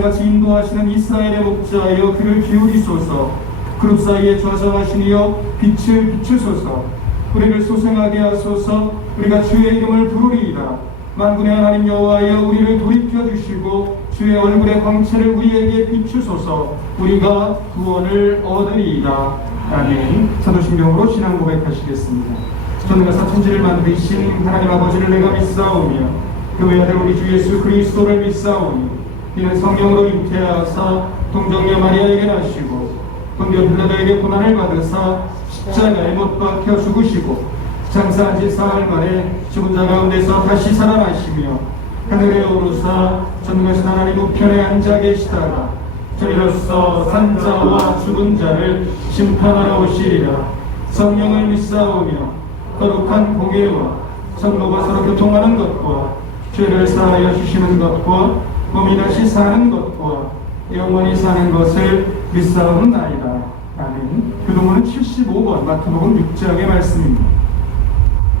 때같이 인도하시는 이스라엘의 목자여 귀를 기울이소서. 그룹 사이에 좌정하시니여 빛을 비추소서. 우리를 소생하게 하소서. 우리가 주의 이름을 부르리이다. 만군의 하나님 여호와여 우리를 돌이켜 주시고 주의 얼굴의 광채를 우리에게 비추소서. 우리가 구원을 얻으리이다. 아멘. 사도신경으로 신앙 고백하시겠습니다. 전능과 사천지를 만드신 하나님 아버지를 내가 믿사오며 그 외아들 우리 주 예수 그리스도를 믿사오니 이는 성령으로 잉태하사 동정녀 마리아에게 나시고 본디오 빌라도에게 고난을 받으사 십자가에 못 박혀 죽으시고 장사한 지 사흘 만에 죽은 자 가운데서 다시 살아나시며 하늘에 오르사 전능하신 하나님 우편에 앉아 계시다가 저희로서 산 자와 죽은 자를 심판하러 오시리라. 성령을 믿사오며 거룩한 공예와 성도가 서로 교통하는 것과 죄를 사하여 주시는 것과 몸이 다시 사는 것과 영원히 사는 것을 믿사옵나이다. 아멘. 교동문은 75번 마태복음 6장의 말씀입니다.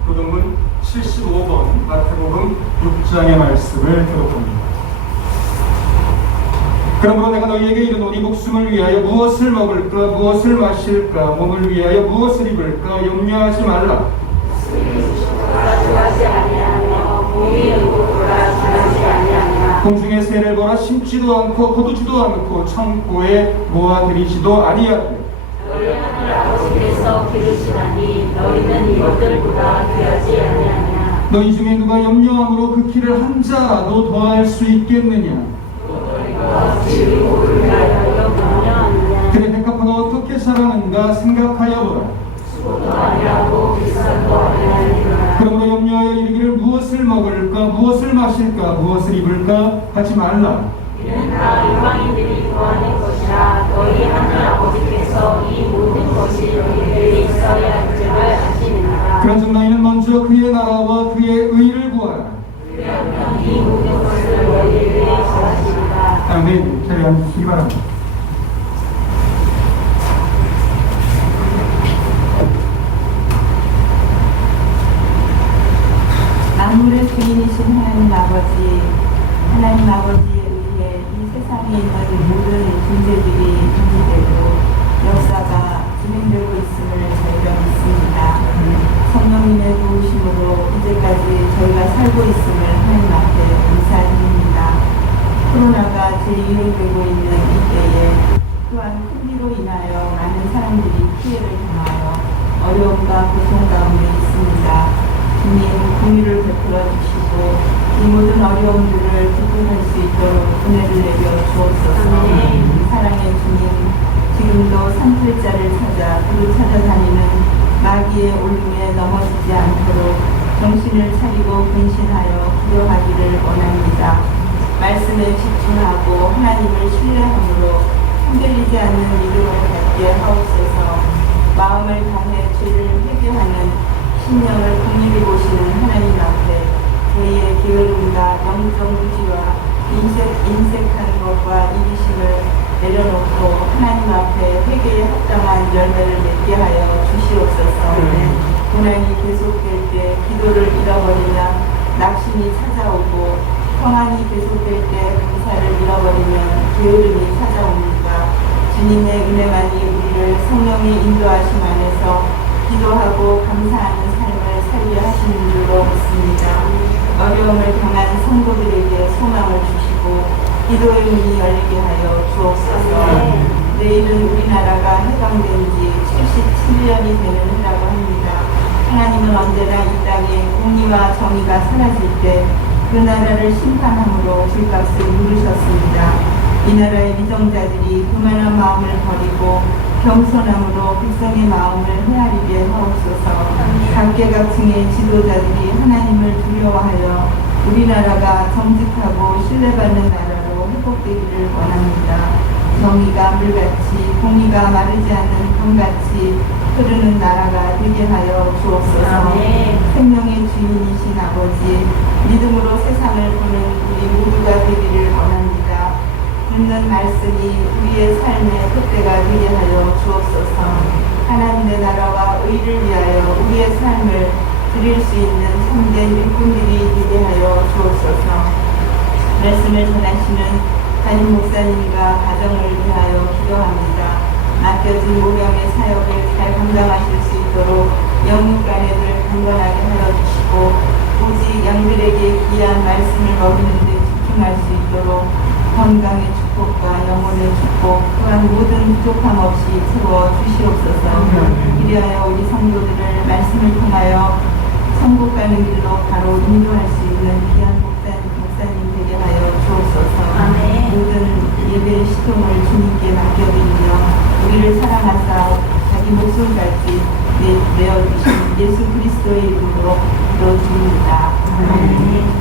교동문 75번 마태복음 6장의 말씀을 들어봅니다. 그러므로 내가 너희에게 이르노니 목숨을 위하여 무엇을 먹을까 무엇을 마실까 몸을 위하여 무엇을 입을까 염려하지 말라. 공중의 새를 보라. 심지도 않고 거두지도 않고 창고에 모아들이지도 아니하되 너희 하늘 아버지께서 기르시나니 너희는 이것들보다 귀하지 아니하냐. 너희 중에 누가 염려함으로 그 키를 한 자라도 더할 수 있겠느냐. 그의 백합화가 어떻게 자라는가 생각하여 보라. 그러므로 염려하여 이르기를 무엇을 먹을까 무엇을 마실까 무엇을 입을까 하지 말라. 이는 다 이방인들이 구하는 것이라. 너희 하늘 아버지께서 이 모든 것이 너희에게 있어야 할 줄을 아시느니라. 그런즉 너희는 먼저 그의 나라와 그의 의를 구하라. 그러면 이 모든 것을 너희에게 더하시리라. 아멘. 자리에 앉으시기 바랍니다. 만물의 주인이신 하나님 아버지에 의해 이 세상에 있는 모든 존재들이 존재되고 역사가 진행되고 있음을 저희가 믿습니다. 성령님의 도우심으로 이제까지 저희가 살고 있음을 하나님 앞에 감사드립니다. 코로나가 재유행되고 있는 이때에 또한 큰 비로 인하여 많은 사람들이 피해를 당하여 어려움과 고통 가운데 있습니다. 주님 긍휼을 베풀어 주시고 이 모든 어려움들을 극복할 수 있도록 은혜를 내려 주옵소서. 사랑의 주님, 지금도 산불자를 찾아 그를 찾아다니는 마귀의 올림에 넘어지지 않도록 정신을 차리고 근신하여 기도하기를 원합니다. 말씀에 집중하고 하나님을 신뢰함으로 흔들리지 않는 믿음을 갖게 하옵소서. 마음을 다해 죄를 회개하는 신령을 긍휼히 보시는 하나님 앞에 저희의 게으름과 영적 무지와 인색한 것과 이기심을 내려놓고 하나님 앞에 회개에 합당한 열매를 맺게 하여 주시옵소서. 고난이 계속될 때 기도를 잃어버리면 낙심이 찾아오고 평안이 계속될 때 감사를 잃어버리면 게으름이 찾아옵니다. 주님의 은혜만이 우리를 성령의 인도하심 안에서 기도하고 감사하는 삶을 살게 하시는 줄로 믿습니다. 어려움을 당한 성도들에게 소망을 주시고 기도의 문이 열리게 하여 주옵소서. 내일은 우리나라가 해방된 지 77년이 되는 해라고 합니다. 하나님은 언제나 이 땅에 공의와 정의가 사라질 때 그 나라를 심판함으로 죄값을 물으셨습니다. 이 나라의 위정자들이 교만한 마음을 버리고 겸손함으로 백성의 마음을 헤아리게 하옵소서. 각계각층의 지도자들이 하나님을 두려워하여 우리나라가 정직하고 신뢰받는 나라로 회복되기를 원합니다. 정의가 물같이 공의가 마르지 않는 강같이 흐르는 나라가 되게 하여 주옵소서. 생명의 주인이신 아버지, 믿음으로 세상을 보는 우리 모두가 되기를 원합니다. 듣는 말씀이 우리의 삶의 촛대가 되게 하여 주옵소서. 하나님의 나라와 의를 위하여 우리의 삶을 드릴 수 있는 참된 일꾼들이 되게 하여 주옵소서. 말씀을 전하시는 담임 목사님과 가정을 위하여 기도합니다. 맡겨진 모병의 사역을 잘 감당하실 수 있도록 영육 간에들 강건하게 하여 주시고 오직 양들에게 귀한 말씀을 먹이는 데 집중할 수 있도록 건강의 축복과 영혼의 축복 또한 모든 부족함 없이 채워 주시옵소서. 이리하여 우리 성도들을 말씀을 통하여 천국 가는 길로 바로 인도할 수 있는 귀한 목사님 되게 하여 주옵소서. 아멘. 모든 예배의 시동을 주님께 맡겨드리며 우리를 사랑하사 자기 목숨까지 내어주신 예수 그리스도의 이름으로 기도드립니다. 아멘.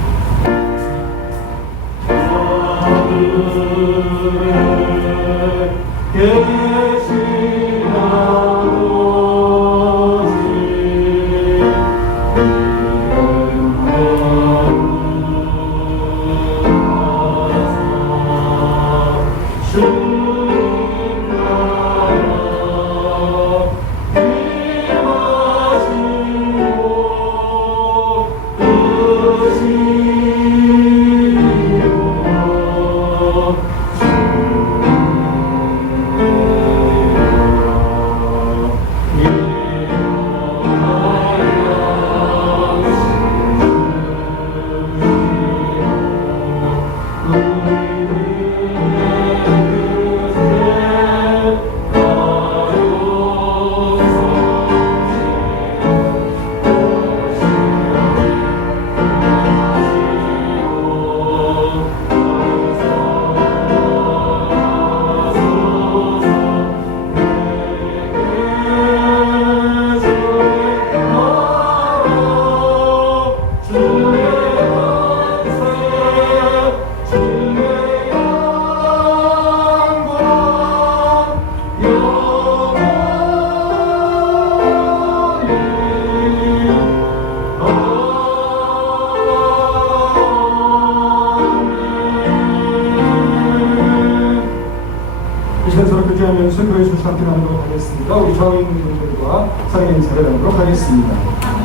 서로 교제하면서 교회 소식 함께 나누도록 하겠습니다. 우리 좌우에 있는 분들과 사랑의 인사를 나누도록 하겠습니다.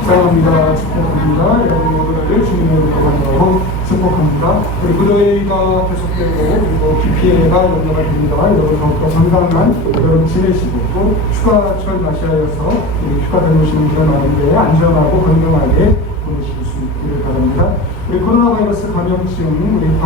사랑합니다. 축복합니다. 여러분 모두를 주님의 이름으로 환영하고 축복합니다. 우리 무더위가 계속되고 그리고 비 피해가 연도가 됩니다. 여러분 더욱더 건강한 여름 지내시고 또 휴가철 맞이하여서 우리 휴가 다녀오시는 분들 많은데 안전하고 건강하게 보내실 수 있기를 바랍니다. 우리 코로나 바이러스 감염증, 우리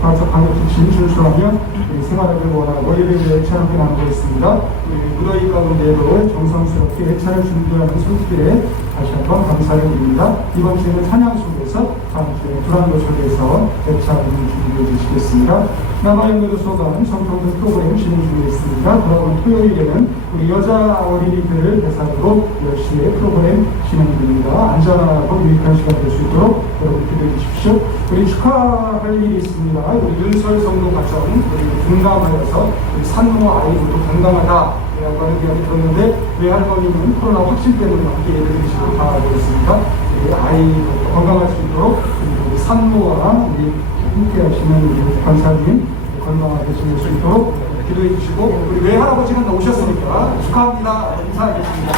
과학적 방역 지침 준수하며 우리 생활하길 원하고 예배를 예찬하게 나누고 있습니다. 우리 무더위 가운데도 정성스럽게 예찬을 준비하는 손길에 다시 한번 감사를 드립니다. 이번 주에는 찬양 속에서 다음 주에 두란노 속에서 예찬을 준비해 주시겠습니다. 남아연구도 소관 성평등 프로그램 진행 중에 있습니다. 돌아오는 토요일에는 우리 여자 어린이들을 대상으로 10시에 프로그램 진행됩니다. 안전하고 유익한 시간 될 수 있도록 여러분 기대해 주십시오. 우리 축하할 일이 있습니다. 우리 윤설 성도 가정 우리 분감하여서 우리 산모 아이들도 건강하다 라고 하는 이야기 들었는데 외할머니는 코로나 확진 때문에 함께 예배 드리시고 당하고 있습니다. 우리 아이도 건강할 수 있도록 우리 산모와 우리 함께 하시는 우리 권사님 건강하게 지낼 수 있도록 기도해 주시고 우리 외할아버지는 오셨으니까 축하합니다. 인사하겠습니다.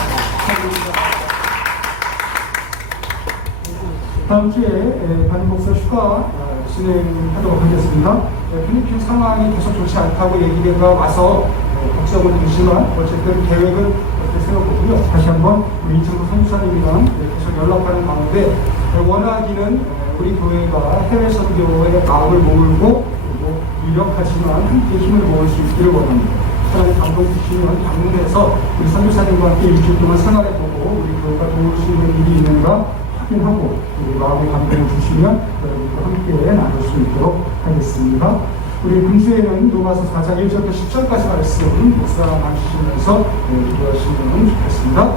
다음 주에 담임 목사 휴가 진행하도록 하겠습니다. 필리핀 상황이 계속 좋지 않다고 얘기가 와서 걱정은 되지만 어쨌든 계획은 그렇게 세워보고요. 다시 한번 우리 이창도 선교사님이랑 계속 연락하는 가운데 원하기는 우리 교회가 해외 선교의 마음을 모으고 그리고 유력하지만 함께 힘을 모을 수 있기를 원합니다. 하나님 감동 주시면 방문해서 우리 선교사님과 함께 일주일 동안 생활해보고 우리 교회가 도울 수 있는 일이 있는가 확인하고 우리 마음의 감동을 주시면 여러분과 함께 나눌 수 있도록 하겠습니다. 우리 금주에는 로마서 4장 1절부터 10절까지 말씀 묵상해 주시면서 기도하시면 좋겠습니다.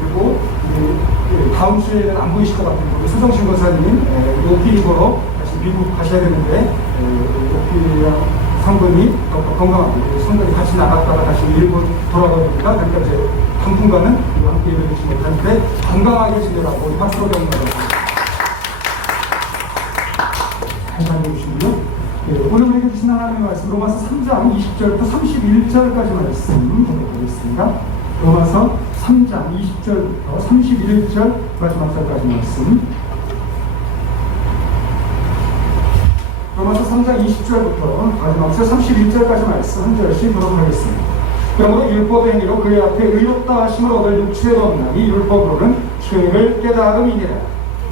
그리고 다음 주에는 안 보이실 것 같은데 우리 소정신 권사님 오피리 보러 다시 미국 가셔야 되는데 오피리랑 성분이 건강하고 성분이 같이 나갔다가 다시 일본 돌아가야 됩니다. 그러니까 이제 당분간은 함께 예배드리지 못하는데 건강하게 지내라고 우리 박수로 경례합니다. 감사해 주시고요. 오늘 우리에게 주신 하나님의 말씀 로마서 3장 20절부터 31절까지 말씀 보겠습니다. 로마서 3장 20절부터 31절 마지막 절까지 말씀. 로마서 3장 20절부터 마지막서 31절까지 말씀 한 절씩 보도록 하겠습니다. 그러므로 율법의 행위로 그의 앞에 의롭다 하심을 얻을 육체가 없나니 율법으로는 죄를 깨달음이니라.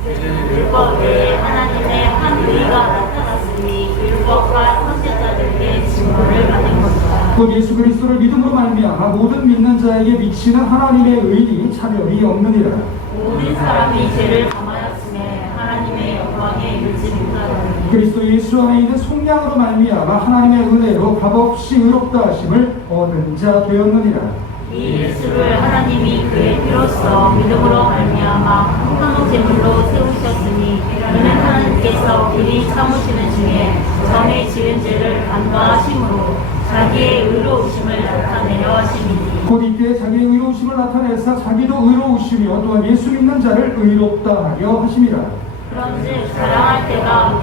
율법 외에 하나님의 한 의가 나타났으니 율법과 선지자들에게 증거를 받은 것이다. 곧 예수 그리스도를 믿음으로 말미암아 모든 믿는 자에게 미치는 하나님의 의니 차별이 없느니라. 모든 사람이 죄를 범하였음에 하나님의 영광에 이르지 못하더니 그리스도 예수 안에 있는 속량으로 말미암아 하나님의 은혜로 값없이 의롭다 하심을 얻은 자 되었느니라. 이 예수를 하나님이 그의 피로써 믿음으로 말미암아 한국 제물로 세우셨으니 이는 하나님께서 길이 참으시는 중에 전에 지은 죄를 간과하심으로 자기의 의로우심을 나타내려 하심이니 곧 이때 자기의 의로우심을 나타내사 자기도 의로우시며 또한 예수 믿는 자를 의롭다 하려 하심이라. 그런즉 자랑할 때가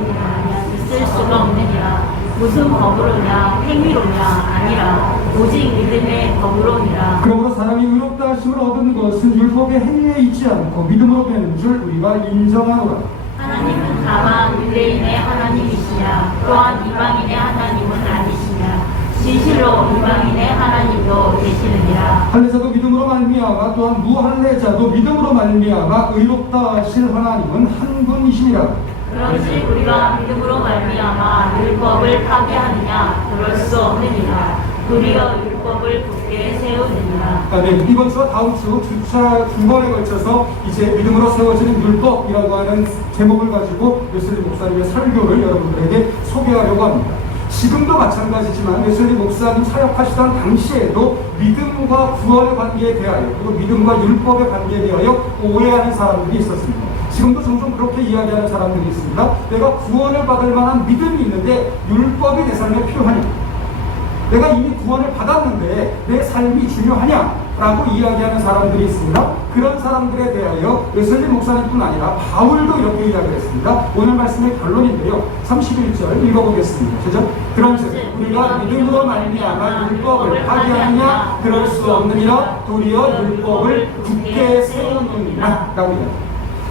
있을 수가 없느니라. 무슨 법으로냐 행위로냐 아니라 오직 믿음의 법으로니라. 그러므로 사람이 의롭다 하심을 얻은 것은 율법의 행위에 있지 않고 믿음으로 되는 줄 우리가 인정하노라. 하나님은 다만 유대인의 하나님이시냐 또한 이방인의 하나님은 아니시냐 진실로 이방인의 하나님도 되시느니라. 할례자도 믿음으로 말미암아 또한 무할례자도 믿음으로 말미암아 의롭다 하실 하나님은 한 분이시니라. 그런지 우리가 믿음으로 말미암아 율법을 파괴하느냐 그럴 수 없느니라. 도리어 율법을 굳게 세우느니라. 네, 이번 주와 다음 주 두 번에 걸쳐서 이제 믿음으로 세워지는 율법이라고 하는 제목을 가지고 웨슬리 목사님의 설교를 여러분들에게 소개하려고 합니다. 지금도 마찬가지지만 웨슬리 목사님 사역하시던 당시에도 믿음과 구원의 관계에 대하여 그리고 믿음과 율법의 관계에 대하여 오해하는 사람들이 있었습니다. 지금도 종종 그렇게 이야기하는 사람들이 있습니다. 내가 구원을 받을 만한 믿음이 있는데 율법이 내 삶에 필요하냐? 내가 이미 구원을 받았는데 내 삶이 중요하냐? 라고 이야기하는 사람들이 있습니다. 그런 사람들에 대하여 웨슬리 목사님뿐 아니라 바울도 이렇게 이야기를 했습니다. 오늘 말씀의 결론인데요. 31절 읽어보겠습니다. 그죠? 그런즉 우리가 믿음으로 말미암아 율법을 파괴하느냐? 그럴 수 없느니라. 도리어 율법을 굳게 세우느니라. 라고 이야기합니다.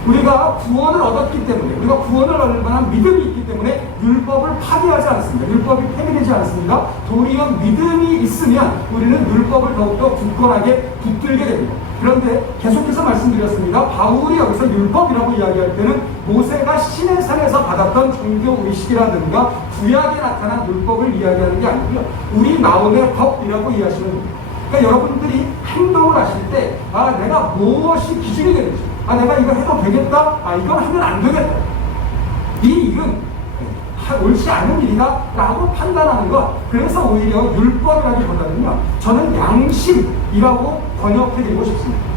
우리가 구원을 얻었기 때문에 우리가 구원을 얻을 만한 믿음이 있기 때문에 율법을 파괴하지 않습니다. 율법이 폐기되지 않습니다. 도리어 믿음이 있으면 우리는 율법을 더욱더 굳건하게 붙들게 됩니다. 그런데 계속해서 말씀드렸습니다. 바울이 여기서 율법이라고 이야기할 때는 모세가 시내산에서 받았던 종교의식이라든가 구약에 나타난 율법을 이야기하는 게 아니고요. 우리 마음의 법이라고 이해하시면 됩니다. 그러니까 여러분들이 행동을 하실 때 내가 무엇이 기준이 되는지 내가 이거 해도 되겠다? 이건 하면 안 되겠다. 이 일은 옳지 않은 일이다 라고 판단하는 것. 그래서 오히려 율법이라기보다는요, 저는 양심이라고 번역해드리고 싶습니다.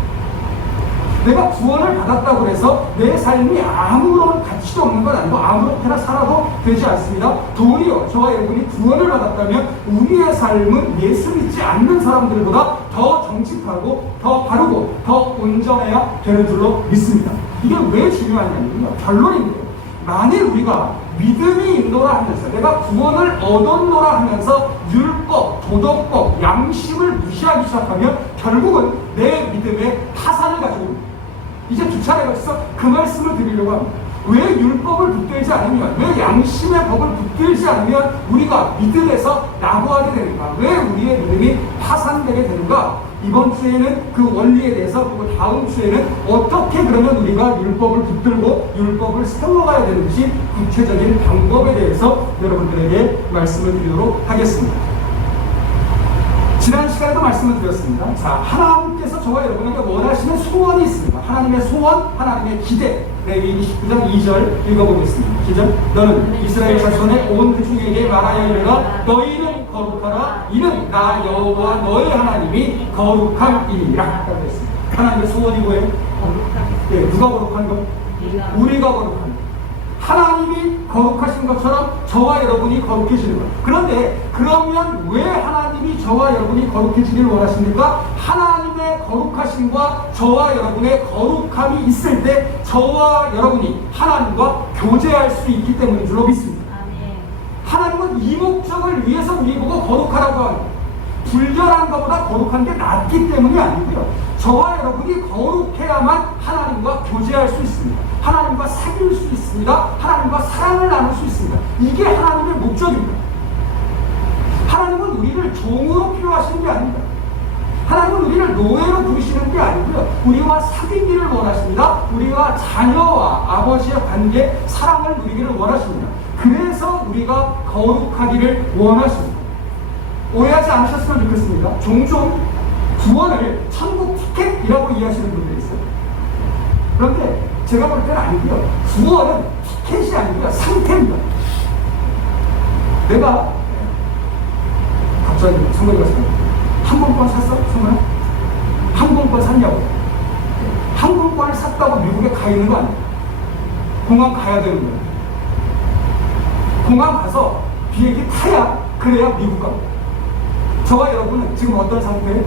내가 구원을 받았다고 해서 내 삶이 아무런 가치도 없는 건 아니고 아무렇게나 살아도 되지 않습니다. 도리어 저와 여러분이 구원을 받았다면 우리의 삶은 예수 믿지 않는 사람들보다 더 정직하고 더 바르고 더 온전해야 되는 줄로 믿습니다. 이게 왜 중요하냐면요, 결론인데요. 만일 우리가 믿음이 있노라 하면서 내가 구원을 얻었노라 하면서 율법, 도덕법, 양심을 무시하기 시작하면 결국은 내 믿음의 파산을 가지고 옵니다. 이제 두 차례 걸쳐서 그 말씀을 드리려고 합니다. 왜 율법을 붙들지 않으면, 왜 양심의 법을 붙들지 않으면 우리가 믿음에서 낙오하게 되는가? 왜 우리의 믿음이 파산되게 되는가? 이번 주에는 그 원리에 대해서, 그리고 다음 주에는 어떻게 그러면 우리가 율법을 붙들고 율법을 세워가야 되는지 구체적인 방법에 대해서 여러분들에게 말씀을 드리도록 하겠습니다. 지난 시간에도 말씀을 드렸습니다. 자, 하나님께서 저와 여러분에게 원하시는 소원이 있습니다. 하나님의 소원, 하나님의 기대. 레위기 19장 2절 읽어보겠습니다. 시작. 너는 이스라엘 자손의 온 회중에게 말하여 이르라. 너희는 거룩하라. 이는 나 여호와 너희 하나님이 거룩함이니라. 하나님의 소원이 뭐예요? 누가 거룩한 것? 우리가 거룩한 것. 하나님이 거룩하신 것처럼 저와 여러분이 거룩해지는 것. 그런데 그러면 왜 하나님이 저와 여러분이 거룩해지기를 원하십니까? 하나님의 거룩하심과 저와 여러분의 거룩함이 있을 때 저와 여러분이 하나님과 교제할 수 있기 때문인 줄로 믿습니다. 하나님은 이 목적을 위해서 우리 보고 거룩하라고 합니다. 불결한 것보다 거룩한 게 낫기 때문이 아니고요. 저와 여러분이 거룩해야만 하나님과 교제할 수 있습니다. 하나님과 사귈 수 있습니다. 있습니다. 하나님과 사랑을 나눌 수 있습니다. 이게 하나님의 목적입니다. 하나님은 우리를 종으로 필요하시는 게 아닙니다. 하나님은 우리를 노예로 부르시는 게 아니고요. 우리와 사귀기를 원하십니다. 우리와 자녀와 아버지의 관계, 사랑을 누리기를 원하십니다. 그래서 우리가 거룩하기를 원하십니다. 오해하지 않으셨으면 좋겠습니다. 종종 구원을 천국 티켓이라고 이해하시는 분들이 있어요. 그런데 제가 볼 때는 아니고요. 구원은 티켓이 아니고요. 상태입니다. 내가 갑자기 선거에 가서 항공권 샀어? 선거는? 항공권 샀냐고. 항공권을 샀다고 미국에 가 있는 거 아니야. 공항 가야 되는 거야. 공항 가서 비행기 타야 그래야 미국 가. 저와 여러분은 지금 어떤 상태예요?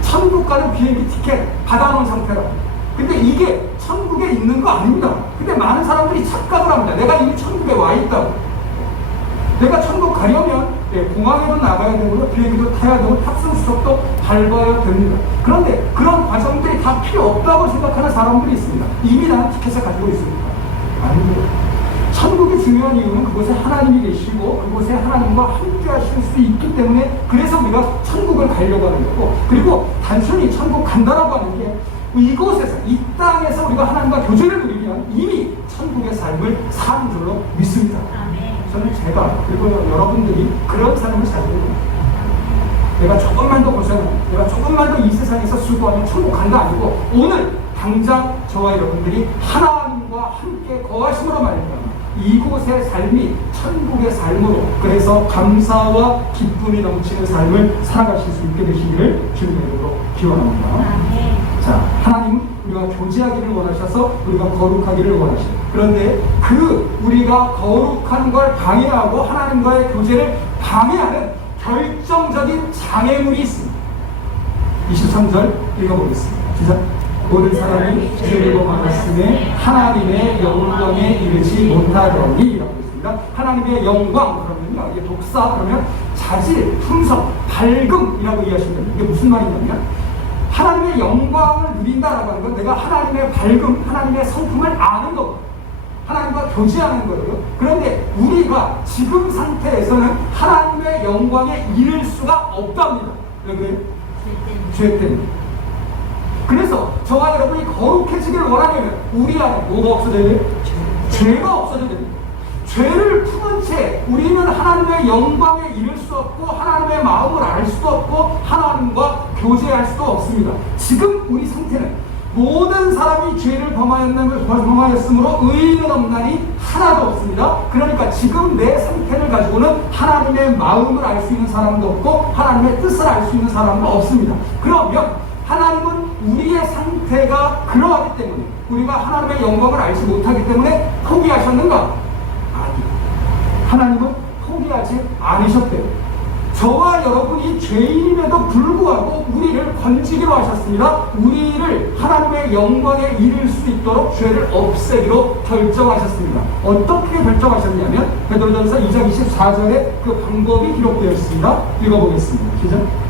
천국 가는 비행기 티켓 받아놓은 상태라고. 근데 이게 천국에 있는 거 아닙니다. 근데 많은 사람들이 착각을 합니다. 내가 이미 천국에 와 있다고. 내가 천국 가려면 공항에도 나가야 되고요. 비행기도 타야 되고 탑승 수속도 밟아야 됩니다. 그런데 그런 과정들이 다 필요 없다고 생각하는 사람들이 있습니다. 이미 나는 티켓을 가지고 있습니다. 아닙니다. 천국이 중요한 이유는 그곳에 하나님이 계시고 그곳에 하나님과 함께 하실 수 있기 때문에 그래서 우리가 천국을 가려고 하는 거고, 그리고 단순히 천국 간다라고 하는 게 이곳에서 이 땅에서 우리가 하나님과 교제를 누리면 이미 천국의 삶을 사는 줄로 믿습니다. 저는 제가 그리고 여러분들이 그런 삶을 살고 있습니다. 내가 조금만 더 고생하고 내가 조금만 더 이 세상에서 수고하면 천국 간다 아니고 오늘 당장 저와 여러분들이 하나님과 함께 거하심으로 말미암아 이곳의 삶이 천국의 삶으로, 그래서 감사와 기쁨이 넘치는 삶을 살아가실 수 있게 되시기를 주님의 이름으로 기원합니다. 자, 하나님 우리가 교제하기를 원하셔서 우리가 거룩하기를 원하시고, 그런데 그 우리가 거룩한 걸 방해하고 하나님과의 교제를 방해하는 결정적인 장애물이 있습니다. 23절 읽어보겠습니다. 시작. 모든 사람이 죄를 범하였음에 하나님의 영광에 이르지 못하더니 라고 있습니다. 하나님의 영광 그러면요, 이게 독사 그러면 자질, 품성, 밝음이라고 이해하시면 됩니다. 이게 무슨 말이냐면 하나님의 영광을 누린다라고 하는 건 내가 하나님의 밝음, 하나님의 성품을 아는 거고 하나님과 교제하는 거예요. 그런데 우리가 지금 상태에서는 하나님의 영광에 이를 수가 없답니다. 왜 그래요? 죄 때문에. 그래서 저와 여러분이 거룩해지기를 원하면 우리 안에 뭐가 없어져야 돼요? 죄가 없어져야 됩니다. 죄를 품은 채 우리는 하나님의 영광에 이를 수 없고 하나님의 마음을 알 수도 없고 하나님과 교제할 수도 없습니다. 지금 우리 상태는 모든 사람이 죄를 범하였으므로 의인은 없나니 하나도 없습니다. 그러니까 지금 내 상태를 가지고는 하나님의 마음을 알 수 있는 사람도 없고 하나님의 뜻을 알 수 있는 사람도 없습니다. 그러면 하나님은 우리의 상태가 그러하기 때문에 우리가 하나님의 영광을 알지 못하기 때문에 포기하셨는가? 아니, 하나님은 포기하지 않으셨대요. 저와 여러분이 죄인임에도 불구하고 우리를 건지기로 하셨습니다. 우리를 하나님의 영광에 이를 수 있도록 죄를 없애기로 결정하셨습니다. 어떻게 결정하셨냐면 베드로전서 2장 24절에 그 방법이 기록되어 있습니다. 읽어보겠습니다. 시작.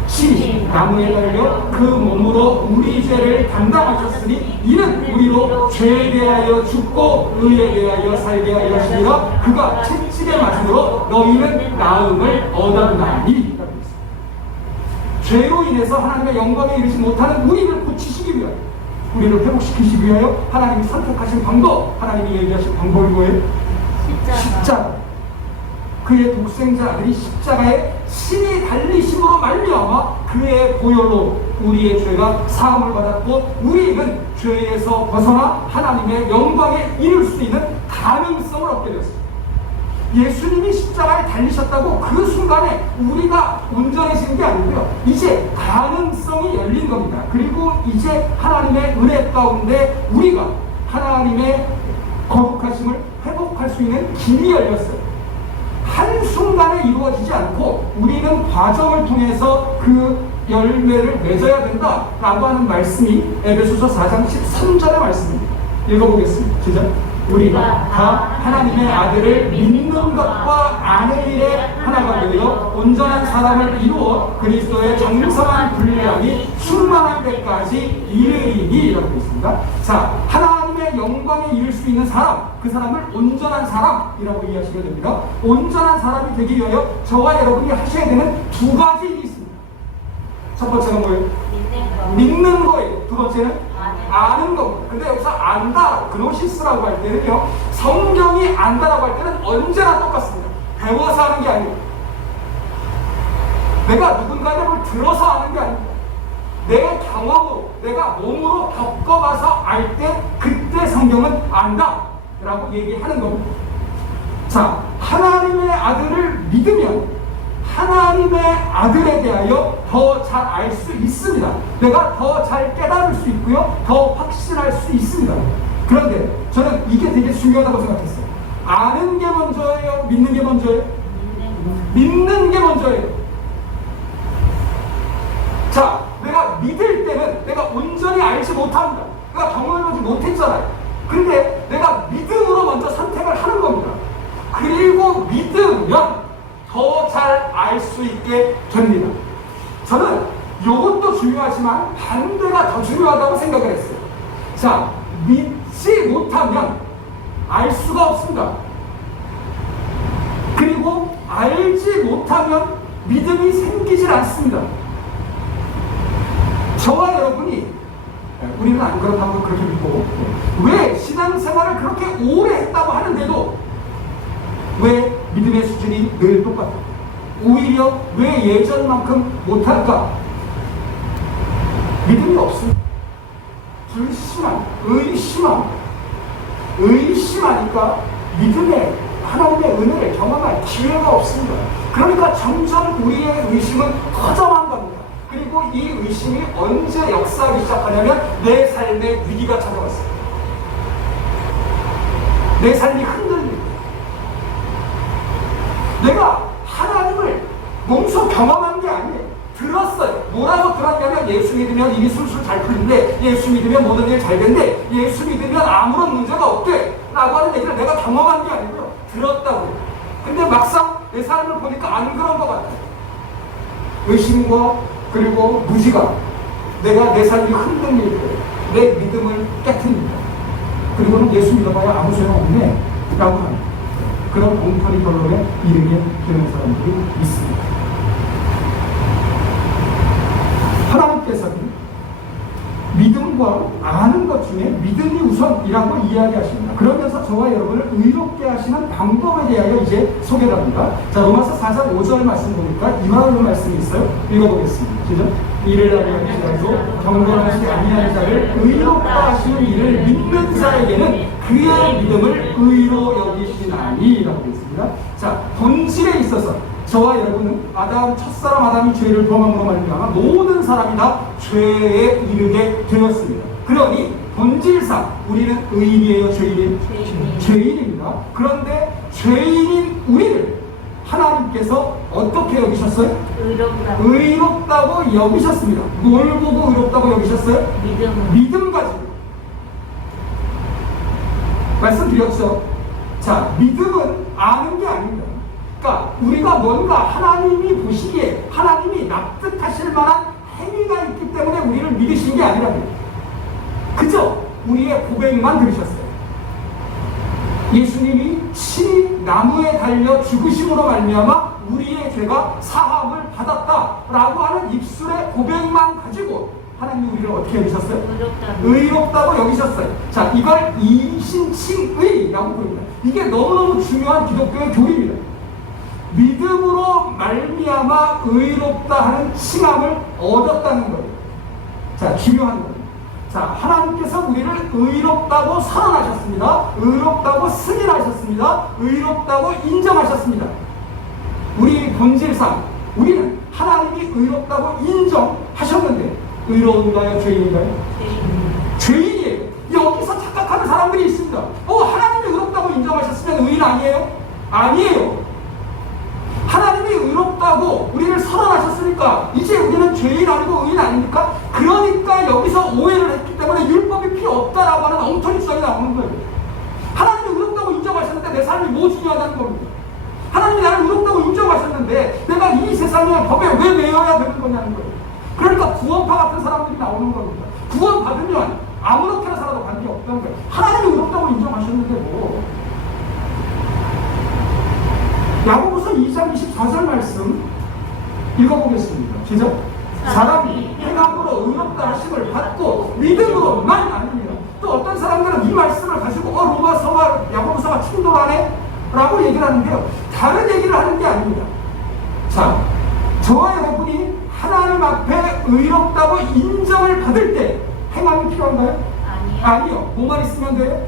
나무에 달려 그 몸으로 우리 죄를 담당하셨으니 이는 우리로 죄에 대하여 죽고 의에 대하여 살게 하려 하시니라. 그가 채찍에 맞음으로 너희는 나음을 얻었나니. 죄로 인해서 하나님의 영광에 이르지 못하는 우리를 고치시기 위하여, 우리를 회복시키시기 위하여 하나님이 선택하신 방법, 하나님이 얘기하신 방법이 뭐예요? 십자가. 그의 독생자 아들이 십자가에 신이 달리심으로 말미암아 그의 보혈로 우리의 죄가 사함을 받았고 우리는 죄에서 벗어나 하나님의 영광에 이룰 수 있는 가능성을 얻게 되었습니다. 예수님이 십자가에 달리셨다고 그 순간에 우리가 온전해진 게 아니고요, 이제 가능성이 열린 겁니다. 그리고 이제 하나님의 은혜 가운데 우리가 하나님의 거룩하심을 회복할 수 있는 길이 열렸어요. 한순간에 이루어지지 않고 우리는 과정을 통해서 그 열매를 맺어야 된다라고 하는 말씀이 에베소서 4장 13절의 말씀입니다. 읽어보겠습니다. 시작. 우리가 다 하나님의 아들을 믿는 것과 아는 일에 하나가 되어 온전한 사람을 이루어 그리스도의 장성한 분량이 충만한 데까지 이르리니 라고 있습니다. 자, 하나님의 하나님의 영광에 이를 수 있는 사람, 그 사람을 온전한 사람이라고 이해하시게 됩니다. 온전한 사람이 되기 위하여 저와 여러분이 하셔야 되는 두 가지 일이 있습니다. 첫 번째는 뭐예요? 믿는 거예요. 두 번째는 아는 겁니다. 근데 여기서 안다, 그노시스라고 할 때는요, 성경이 안다라고 할 때는 언제나 똑같습니다. 배워서 하는 게 아니에요. 내가 누군가의 걸 들어서 아는 게 아닙니다. 내 경험으로, 내가 몸으로 겪어봐서 알 때, 그때 성경은 안다 라고 얘기하는 겁니다. 자, 하나님의 아들을 믿으면 하나님의 아들에 대하여 더 잘 알 수 있습니다. 내가 더 잘 깨달을 수 있고요, 더 확신할 수 있습니다. 그런데 저는 이게 되게 중요하다고 생각했어요. 아는 게 먼저예요? 믿는 게 먼저예요? 믿는 게 먼저예요. 자, 내가 믿을 때는 내가 온전히 알지 못합니다. 내가 경험해보지 못했잖아요. 근데 내가 믿음으로 먼저 선택을 하는 겁니다. 그리고 믿으면 더 잘 알 수 있게 됩니다. 저는 이것도 중요하지만 반대가 더 중요하다고 생각을 했어요. 자, 믿지 못하면 알 수가 없습니다. 그리고 알지 못하면 믿음이 생기질 않습니다. 저와 여러분이, 우리는 안 그렇다고 그렇게 믿고, 왜 신앙생활을 그렇게 오래 했다고 하는데도 왜 믿음의 수준이 늘 똑같아요? 오히려 왜 예전만큼 못할까? 믿음이 없습니다. 의심하니까 믿음의 하나님의 은혜를 경험할 기회가 없습니다. 그러니까 점점 우리의 의심은 커져만 갑니다. 그리고 이 의심이 언제 역사하기 시작하냐면 내 삶에 위기가 찾아왔어요. 내 삶이 흔들립니다. 내가 하나님을 몸소 경험한 게 아니에요. 들었어요. 뭐라고 들었냐면 예수 믿으면 일이 술술 잘 풀린대, 예수 믿으면 모든 일 잘 된대, 예수 믿으면 아무런 문제가 없대 라고 하는 얘기를 내가 경험한 게 아니고요, 들었다고요. 근데 막상 내 삶을 보니까 안 그런 것 같아요. 의심과 그리고 무지가 내가 내 삶이 흔들릴 때 내 믿음을 깨트립니다. 그리고는 예수 믿어봐야 아무 소용없네 라고 합니다. 그런 엉터리 결론에 이르게 되는 사람들이 있습니다. 하나님께서는 믿음과 아는 것 중에 믿음이 우선이라고 이야기하십니다. 그러면서 저와 여러분을 의롭게 하시는 방법에 대하여 이제 소개를 합니다. 자, 로마서 4장 5절 말씀 보니까 이만한 말씀이 있어요. 읽어보겠습니다. 시작. 이를 아니하시라도 경건하지 아니하는 자를 의롭다 하시는 이를 믿는 자에게는 그의 믿음을 의로 여기시나니 라고 되어 있습니다. 자, 본질에 있어서 저와 여러분은 첫사람 아담이 죄를 범함으로 말미암아 모든 사람이 다 죄에 이르게 되었습니다. 그러니 본질상 우리는 의인이에요, 죄인입니다. 그런데 죄인인 우리를 하나님께서 어떻게 여기셨어요? 의롭다고 여기셨습니다. 뭘 보고 의롭다고 여기셨어요? 믿음 가지고. 말씀드렸죠? 자, 믿음은 아는 게 아닙니다. 그러니까 우리가 뭔가 하나님이 보시기에 하나님이 납득하실 만한 행위가 있기 때문에 우리를 믿으신 게 아니랍니다. 그저 우리의 고백만 들으셨어요. 예수님이 친히 나무에 달려 죽으심으로 말미암아 우리의 죄가 사함을 받았다라고 하는 입술의 고백만 가지고 하나님이 우리를 어떻게 여기셨어요? 의롭다고 여기셨어요. 자, 이걸 이신칭의라고 부릅니다. 이게 너무너무 중요한 기독교의 교리입니다. 믿음으로 말미암아 의롭다 하는 칭함을 얻었다는 거예요. 자, 중요한 거예요. 자, 하나님께서 우리를 의롭다고 선언하셨습니다. 의롭다고 승인하셨습니다. 의롭다고 인정하셨습니다. 우리 본질상 우리는 하나님이 의롭다고 인정하셨는데 의로운가요? 죄인인가요? 죄인이에요. 여기서 착각하는 사람들이 있습니다. 하나님이 의롭다고 인정하셨으면 의인 아니에요? 아니에요. 하나님이 의롭다고 우리를 선언하셨으니까 이제 우리는 죄인 아니고 의인 아닙니까? 그러니까 여기서 오해를 했기 때문에 율법이 필요 없다라고 하는 엉터리 주장이 나오는 거예요. 하나님이 의롭다고 인정하셨는데 내 삶이 뭐 중요하다는 겁니다. 하나님이 나를 의롭다고 인정하셨는데 내가 이 세상의 법에 왜 매여야 되는 거냐는 거예요. 그러니까 구원파 같은 사람들이 나오는 겁니다. 구원 받으면 아무렇게나 살아도 관계없다는 거예요. 하나님이 말씀 읽어보겠습니다. 시작. 사람이 행함으로 의롭다 하심을 받고 믿음으로만 아니니라. 또 어떤 사람들은 이 말씀을 가지고 로마서와 야고보서가 충돌하네? 라고 얘기를 하는데요. 다른 얘기를 하는 게 아닙니다. 자, 저와 여러분이 하나님 앞에 의롭다고 인정을 받을 때 행함이 필요한가요? 아니요. 뭐만 있으면 돼요?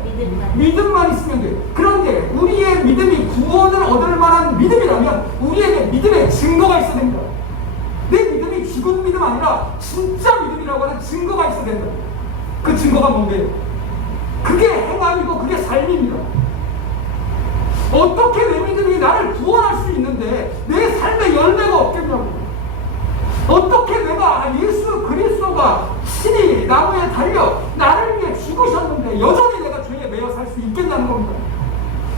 믿음만 있으면 돼요. 그런데 우리의 믿음이 구원을 얻을 만한 믿음이라면 우리에게 믿음의 증거가 있어야 됩니다. 내 믿음이 죽은 믿음 아니라 진짜 믿음이라고 하는 증거가 있어야 된다. 그 증거가 뭔데요? 그게 행함이고 그게 삶입니다. 어떻게 내 믿음이 나를 구원할 수 있는데 내 삶에 열매가 없겠냐고. 어떻게 내가 예수 그리스도가 신이 나무에 달려 나를 위해 죽으셨는데 여전히 내가 죄에 매여 살 수 있겠냐는 겁니다.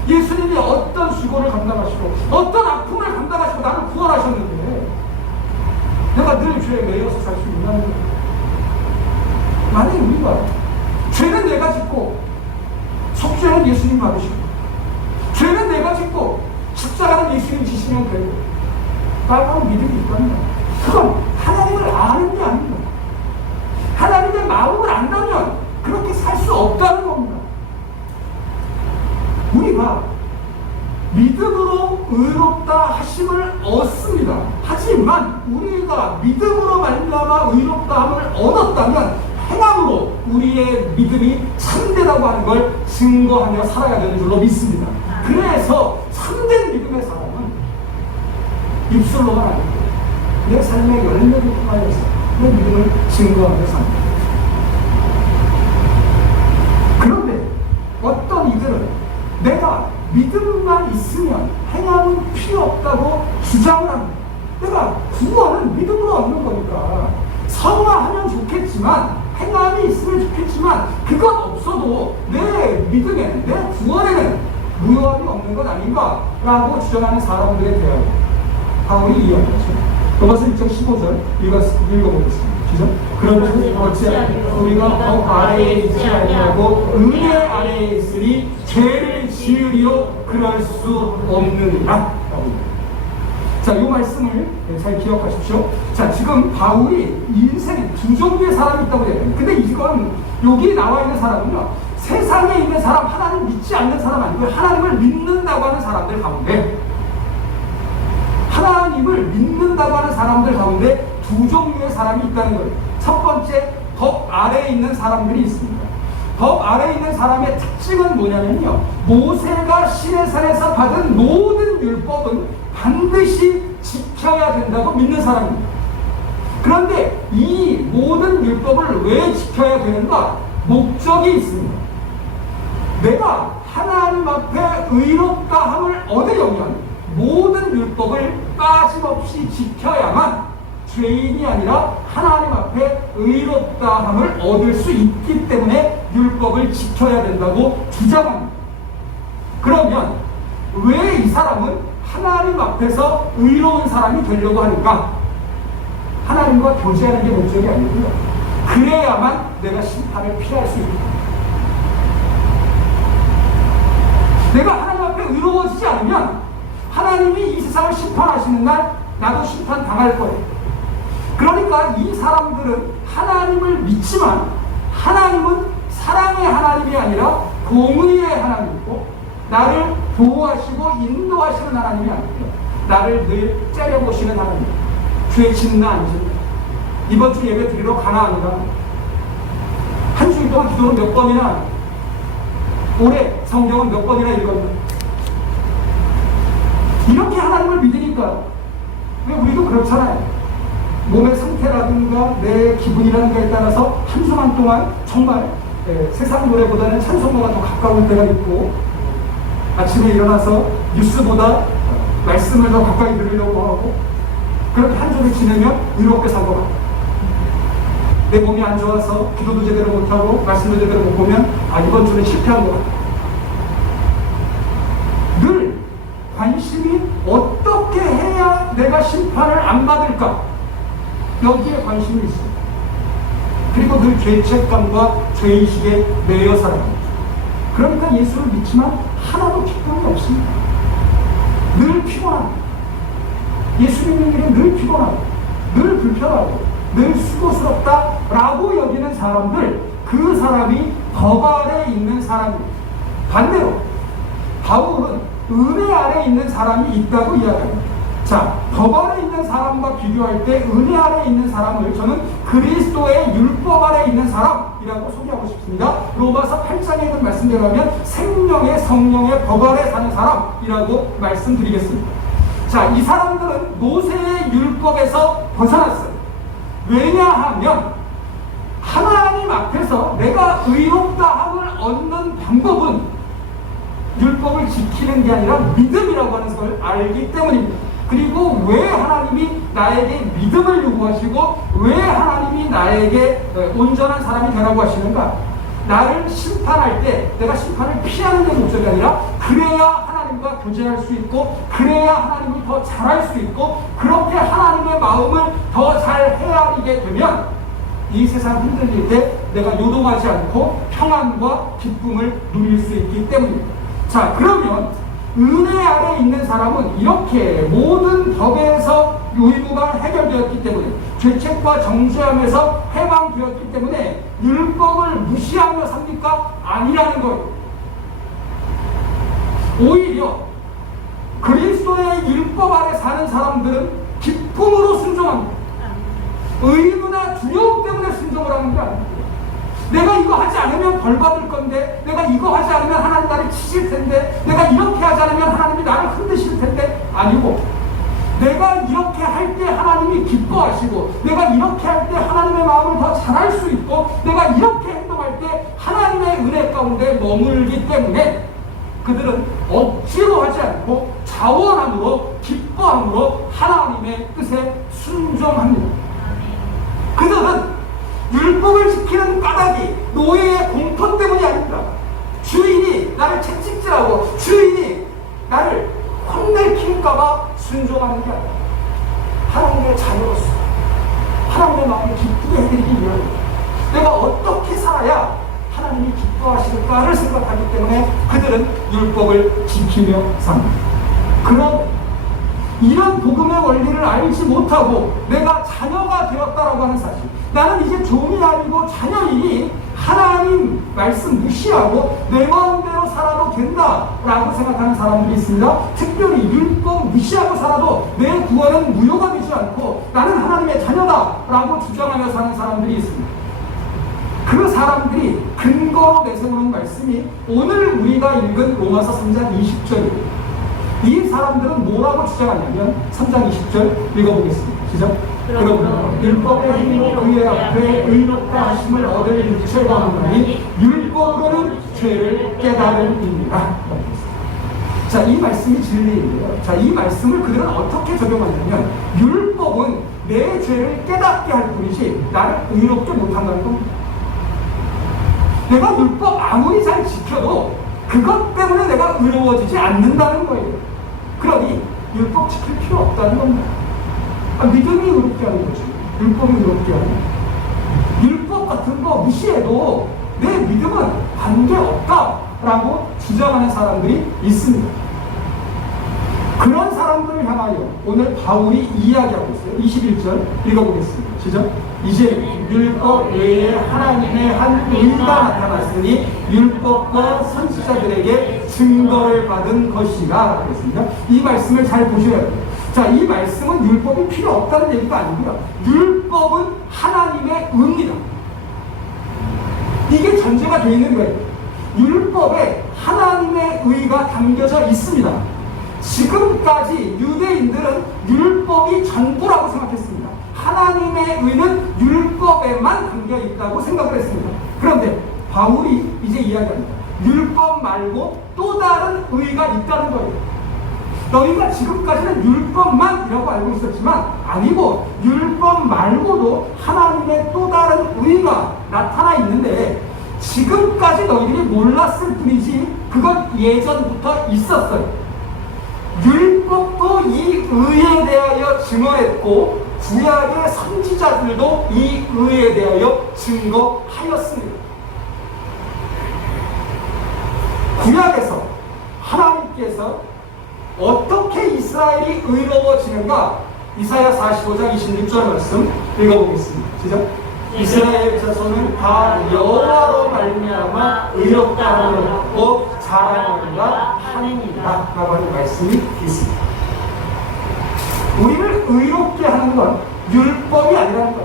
예수님이 어떤 수고를 감당하시고 어떤 아픔을 감당하시고 나를 구원하셨는데 내가 늘 죄에 매여서 살 수 있냐는 겁니다. 만약에 우리가 죄는 내가 짓고 속죄는 예수님 받으시고 죄는 내가 짓고 십자가는 예수님 지시면 되고 라고 믿음이 있다면 그건 하나님을 아는 게 아닙니다. 하나님의 마음을 안다면 그렇게 살 수 없다는 겁니다. 우리가 믿음으로 의롭다 하심을 얻습니다. 하지만 우리가 믿음으로 말미암아 의롭다함을 얻었다면 행함으로 우리의 믿음이 참되다고 하는 걸 증거하며 살아야 되는 줄로 믿습니다. 그래서 참된 믿음의 사람은 입술로만 아니고 내 삶의 열매를 통하여서 내 믿음을 증거하며 삽니다. 그런데 어떤 이들은 내가 믿음만 있으면 행함은 필요 없다고 주장을 합니다. 내가 구원은 믿음으로 얻는 거니까 성화하면 좋겠지만 행함이 있으면 좋겠지만 그것 없어도 내 믿음에 내 구원에는 무효함이 없는 것 아닌가 라고 주장하는 사람들에 대하여 바울이 이야기하죠. 로마서 1장 15절 읽어보겠습니다. 시작. 그러면 어찌하여 우리가 법 아래에 있지 아니하고 은혜 아래에 있으니 죄를 지으리요 그럴 수 없느니라. 자, 이 말씀을 잘 기억하십시오. 자, 지금 바울이 인생에 두 종류의 사람이 있다고 해요. 근데 이건 여기 나와 있는 사람은요, 세상에 있는 사람, 하나님 믿지 않는 사람 아니고 하나님을 믿는다고 하는 사람들 가운데, 하나님을 믿는다고 하는 사람들 가운데 두 종류의 사람이 있다는 거예요. 첫 번째, 법 아래에 있는 사람들이 있습니다. 법 아래에 있는 사람의 특징은 뭐냐면요, 모세가 시내산에서 받은 모든 율법은 반드시 지켜야 된다고 믿는 사람입니다. 그런데 이 모든 율법을 왜 지켜야 되는가? 목적이 있습니다. 내가 하나님 앞에 의롭다함을 얻으려면 모든 율법을 빠짐없이 지켜야만 죄인이 아니라 하나님 앞에 의롭다함을 얻을 수 있기 때문에 율법을 지켜야 된다고 주장합니다. 그러면 왜 이 사람은 하나님 앞에서 의로운 사람이 되려고 하는가? 하나님과 교제하는 게 목적이 아니고요. 그래야만 내가 심판을 피할 수 있다. 내가 하나님 앞에 의로워지지 않으면 하나님이 이 세상을 심판하시는 날 나도 심판 당할 거예요. 그러니까 이 사람들은 하나님을 믿지만 하나님은 사랑의 하나님이 아니라 공의의 하나님이고 나를 보호하시고 인도하시는 하나님이 아니고 나를 늘 째려보시는 하나님. 죄 짓나 안 짓나. 이번 주 예배 드리러 가나 안 가나. 한 주일 동안 기도를 몇 번이나, 올해 성경은 몇 번이나 읽었나. 이렇게 하나님을 믿으니까 왜 우리도 그렇잖아요. 몸의 상태라든가 내 기분이라든가에 따라서 한 주간 동안 정말 세상 노래보다는 찬송가가 더 가까울 때가 있고, 아침에 일어나서 뉴스보다 말씀을 더 가까이 들으려고 하고, 그렇게 한 주를 지내면 의롭게 살 것 같아요. 내 몸이 안 좋아서 기도도 제대로 못하고 말씀도 제대로 못 보면 이번 주는 실패한 것 같아요. 늘 관심이 어떻게 해야 내가 심판을 안 받을까, 여기에 관심이 있습니다. 그리고 늘 죄책감과 죄의식에 매여 살아갑니다. 그러니까 예수를 믿지만 하나도 기쁨이 없습니다. 늘 피곤합니다. 예수 믿는 일은 늘 피곤하고 늘 불편하고 늘 수고스럽다라고 여기는 사람들, 그 사람이 법 아래 있는 사람입니다. 반대로 바울은 은혜 아래 있는 사람이 있다고 이야기합니다. 자, 법 아래 있는 사람과 비교할 때 은혜 아래 있는 사람을 저는 그리스도의 율법 아래 있는 사람이라고 소개하고 싶습니다. 로마서 8장에 있는 말씀대로 하면 생명의 성령의 법 아래 사는 사람이라고 말씀드리겠습니다. 자, 이 사람들은 모세의 율법에서 벗어났어요. 왜냐하면 하나님 앞에서 내가 의롭다함을 얻는 방법은 율법을 지키는 게 아니라 믿음이라고 하는 것을 알기 때문입니다. 그리고 왜 하나님이 나에게 믿음을 요구하시고 왜 하나님이 나에게 온전한 사람이 되라고 하시는가? 나를 심판할 때 내가 심판을 피하는 게 목적이 아니라 그래야 하나님과 교제할 수 있고 그래야 하나님을 더 잘할 수 있고 그렇게 하나님의 마음을 더 잘 헤아리게 되면 이 세상 흔들릴 때 내가 요동하지 않고 평안과 기쁨을 누릴 수 있기 때문입니다. 자, 그러면 은혜 아래 있는 사람은 이렇게 모든 법에서 의무가 해결되었기 때문에 죄책과 정죄함에서 해방되었기 때문에 율법을 무시하며 삽니까? 아니라는 거예요. 오히려 그리스도의 율법 아래 사는 사람들은 기쁨으로 순종합니다. 의무나 두려움 때문에 순종을 하는 게 아닙니다. 내가 이거 하지 않으면 벌 받을 건데, 내가 이거 하지 않으면 하나님 나를 치실 텐데, 내가 이렇게 하지 않으면 하나님이 나를 흔드실 텐데, 아니고 내가 이렇게 할 때 하나님이 기뻐하시고 내가 이렇게 할 때 하나님의 마음을 더 잘할 수 있고 내가 이렇게 행동할 때 하나님의 은혜 가운데 머물기 때문에 그들은 억지로 하지 않고 자원함으로 기뻐함으로 하나님의 뜻에 순종합니다. 그들은 율법을 지키는 까닭이 노예의 공포 때문이 아닙니다. 주인이 나를 채찍질하고 주인이 나를 혼내킬까봐 순종하는 게 아니라 하나님의 자녀로서 하나님의 마음을 기쁘게 해드리기 위해 내가 어떻게 살아야 하나님이 기뻐하실까를 생각하기 때문에 그들은 율법을 지키며 삽니다. 그런 이런 복음의 원리를 알지 못하고 내가 자녀가 되었다라고 하는 사실, 나는 이제 종이 아니고 자녀이니 하나님 말씀 무시하고 내 마음대로 살아도 된다라고 생각하는 사람들이 있습니다. 특별히 율법 무시하고 살아도 내 구원은 무효가 되지 않고 나는 하나님의 자녀다라고 주장하며 사는 사람들이 있습니다. 그 사람들이 근거로 내세우는 말씀이 오늘 우리가 읽은 로마서 3장 20절입니다. 이 사람들은 뭐라고 주장하냐면 3장 20절 읽어보겠습니다. 시작. 그러므로 율법의 힘으로 그의 앞에 의롭다 하심을 얻을 일체가 없나니 율법으로는 죄를 깨달음이니라. 자, 이 말씀이 진리인데요. 자, 이 말씀을 그들은 어떻게 적용하냐면 율법은 내 죄를 깨닫게 할 뿐이지 나를 의롭게 못한다는 겁니다. 내가 율법 아무리 잘 지켜도 그것 때문에 내가 의로워지지 않는다는 거예요. 그러니 율법 지킬 필요 없다는 겁니다. 믿음이 의롭게 하는 거지. 율법이 의롭게 하는 거지. 율법 같은 거 무시해도 내 믿음은 관계없다라고 주장하는 사람들이 있습니다. 그런 사람들을 향하여 오늘 바울이 이야기하고 있어요. 21절 읽어보겠습니다. 시작. 이제 율법 외에 하나님의 한 의가 나타났으니 율법과 선지자들에게 증거를 받은 것이라 그랬습니다. 이 말씀을 잘 보셔야 돼요. 자, 이 말씀은 율법이 필요 없다는 얘기가 아니고요. 율법은 하나님의 의입니다. 이게 전제가 되어 있는 거예요. 율법에 하나님의 의가 담겨져 있습니다. 지금까지 유대인들은 율법이 전부라고 생각했습니다. 하나님의 의는 율법에만 담겨 있다고 생각을 했습니다. 그런데 바울이 이제 이야기합니다. 율법 말고 또 다른 의가 있다는 거예요. 너희가 지금까지는 율법만이라고 알고 있었지만 아니고 율법 말고도 하나님의 또 다른 의가 나타나 있는데 지금까지 너희들이 몰랐을 뿐이지 그건 예전부터 있었어요. 율법도 이 의에 대하여 증언했고 구약의 선지자들도 이 의에 대하여 증거하였습니다. 구약에서 하나님께서 어떻게 이스라엘이 의로워지는가 이사야 45장 26절 말씀 읽어보겠습니다. 시작. 이스라엘 자손은 다 여호와로 말미암아 의롭다 함을 얻고 자랑하리라 하느니라 라고 하는 말씀이 있습니다. 우리를 의롭게 하는 건 율법이 아니라는 것.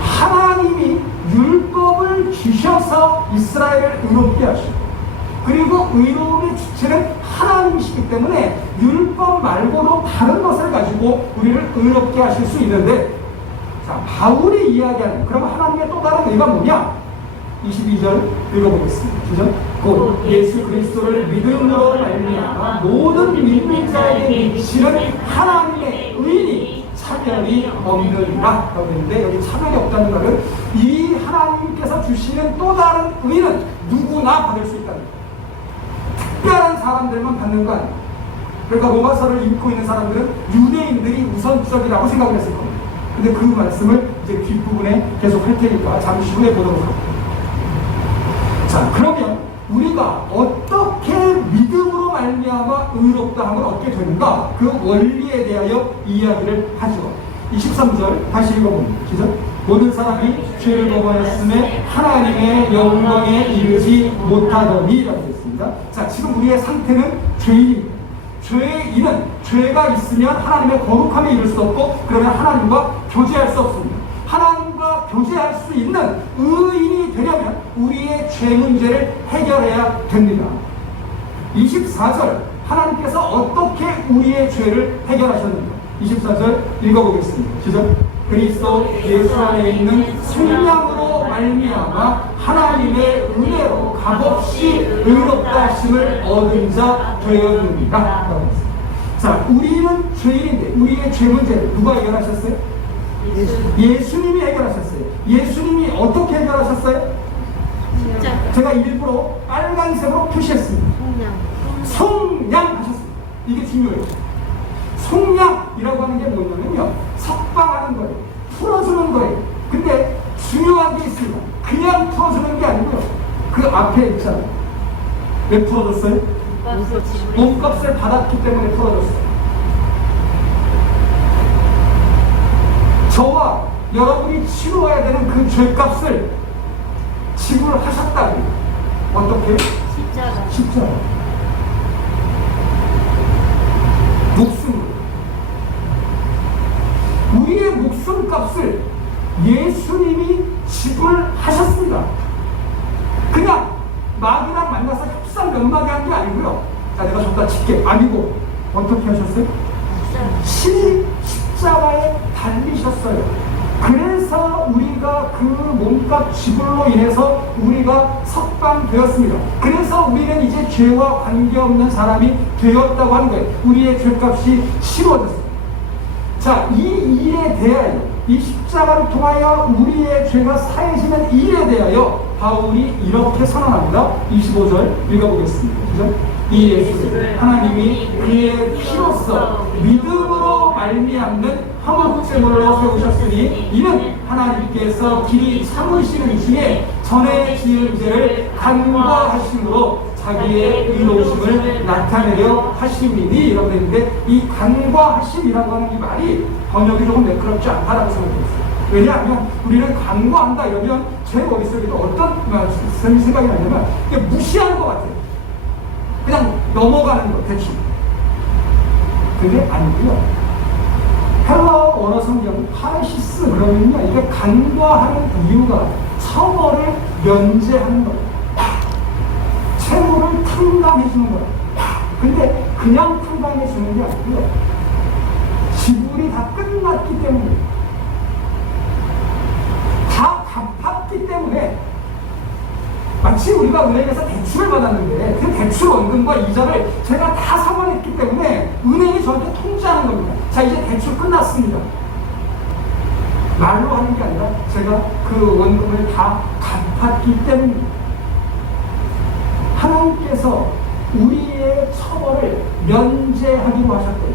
하나님이 율법을 주셔서 이스라엘을 의롭게 하시고, 그리고 의로움의 주체는 하나님이시기 때문에 율법 말고도 다른 것을 가지고 우리를 의롭게 하실 수 있는데, 자, 바울이 이야기하는 그럼 하나님의 또 다른 의가 뭐냐? 22절 읽어보겠습니다. 시작. 곧 예수 그리스도를 믿음으로 말미암아 모든 믿는 자에게 미치는 하나님의 의인이 차별이 없느니라 라고 했는데, 여기 차별이 없다는 것은 이 하나님께서 주시는 또 다른 의는 누구나 받을 수 있다는 거예요. 특별한 사람들만 받는 거 아니에요. 그러니까 로마서를 읽고 있는 사람들은 유대인들이 우선적이라고 생각을 했을 겁니다. 근데 그 말씀을 이제 뒷부분에 계속 할 테니까 잠시 후에 보도록 하겠습니다. 자, 그러면 우리가 어떻게 믿음으로 말미암아 의롭다 함을 얻게 되는가, 그 원리에 대하여 이야기를 하죠. 23절 다시 읽어봅니다. 시작. 모든 사람이 죄를 범하였음에 하나님의 영광에 이르지 못하더니 라고 했습니다. 자, 지금 우리의 상태는 죄인입니다. 죄인은 죄가 있으면 하나님의 거룩함에 이를 수 없고, 그러면 하나님과 교제할 수 없습니다. 하나님과 교제할 수 있는 의인이 되려면 우리의 죄 문제를 해결해야 됩니다. 24절 하나님께서 어떻게 우리의 죄를 해결하셨는가? 24절 읽어보겠습니다. 시작. 그리스도 예수 안에 있는 성령으로 말미암아 하나님의 은혜로 값없이 의롭다 하심을 얻은 자 되었느니라. 자, 우리는 죄인인데 우리의 죄 문제를 누가 해결하셨어요? 예수님이 해결하셨어요. 예수님이 어떻게 해결하셨어요? 제가 일부러 빨간색으로 표시했습니다. 속량하셨습니다. 이게 중요해요. 속량이라고 하는 게 뭐냐면요, 석방하는 거예요. 풀어주는 거예요. 근데 중요한 게 있습니다. 그냥 풀어주는 게 아니고요, 그 앞에 있잖아요. 왜 풀어줬어요? 몸값을 받았기 때문에 풀어줬어요. 저와 여러분이 치러야 되는 그 죄값을 지불하셨다고. 어떻게? 십자가. 목숨으로. 우리의 목숨값을 예수님이 지불하셨습니다. 그냥 마귀랑 만나서 협상 몇 마디 한 게 아니고요. 자, 내가 저기다 칠게. 아니고 어떻게 하셨어요? 십자가에 달리셨어요. 그래서 우리가 그 몸값 지불로 인해서 우리가 석방되었습니다. 그래서 우리는 이제 죄와 관계없는 사람이 되었다고 하는 거예요. 우리의 죄값이 치루어졌습니다. 자, 이 일에 대하여, 이 십자가를 통하여 우리의 죄가 사해지는 일에 대하여 바울이 이렇게 선언합니다. 25절 읽어보겠습니다. 그죠? 이 예수를 하나님이 그의 피로써 믿음으로 말미암는 화목제물로 세우셨으니 이는 하나님께서 길이 참으시는 중에 전에 지은 죄를 간과하심으로 자기의 의로우심을 나타내려 하심이니 라고 했는데, 이 간과하심이라고 하는 이 말이 번역이 조금 매끄럽지 않다라고 생각했어요. 왜냐하면 우리는 간과한다 이러면 제 머릿속에도 어떤 생각이 나냐면 이게 무시하는 것 같아요. 그냥 넘어가는 거, 대충. 그게 아니고요. 헬라어 원어 성경 파라시스 그러면요, 이게 간과하는 이유가 처벌을 면제하는 거예요. 채무를 탕감해 주는 거예요. 근데 그냥 탕감해 주는 게 아니고요, 지불이 다 끝났기 때문에, 다 갚았기 때문에, 마치 우리가 은행에서 대출을 받았는데 그 대출 원금과 이자를 제가 다 상환했기 때문에 은행이 저한테 통지하는 겁니다. 자, 이제 대출 끝났습니다. 말로 하는 게 아니라 제가 그 원금을 다 갚았기 때문입니다. 하나님께서 우리의 처벌을 면제하기로 하셨고요,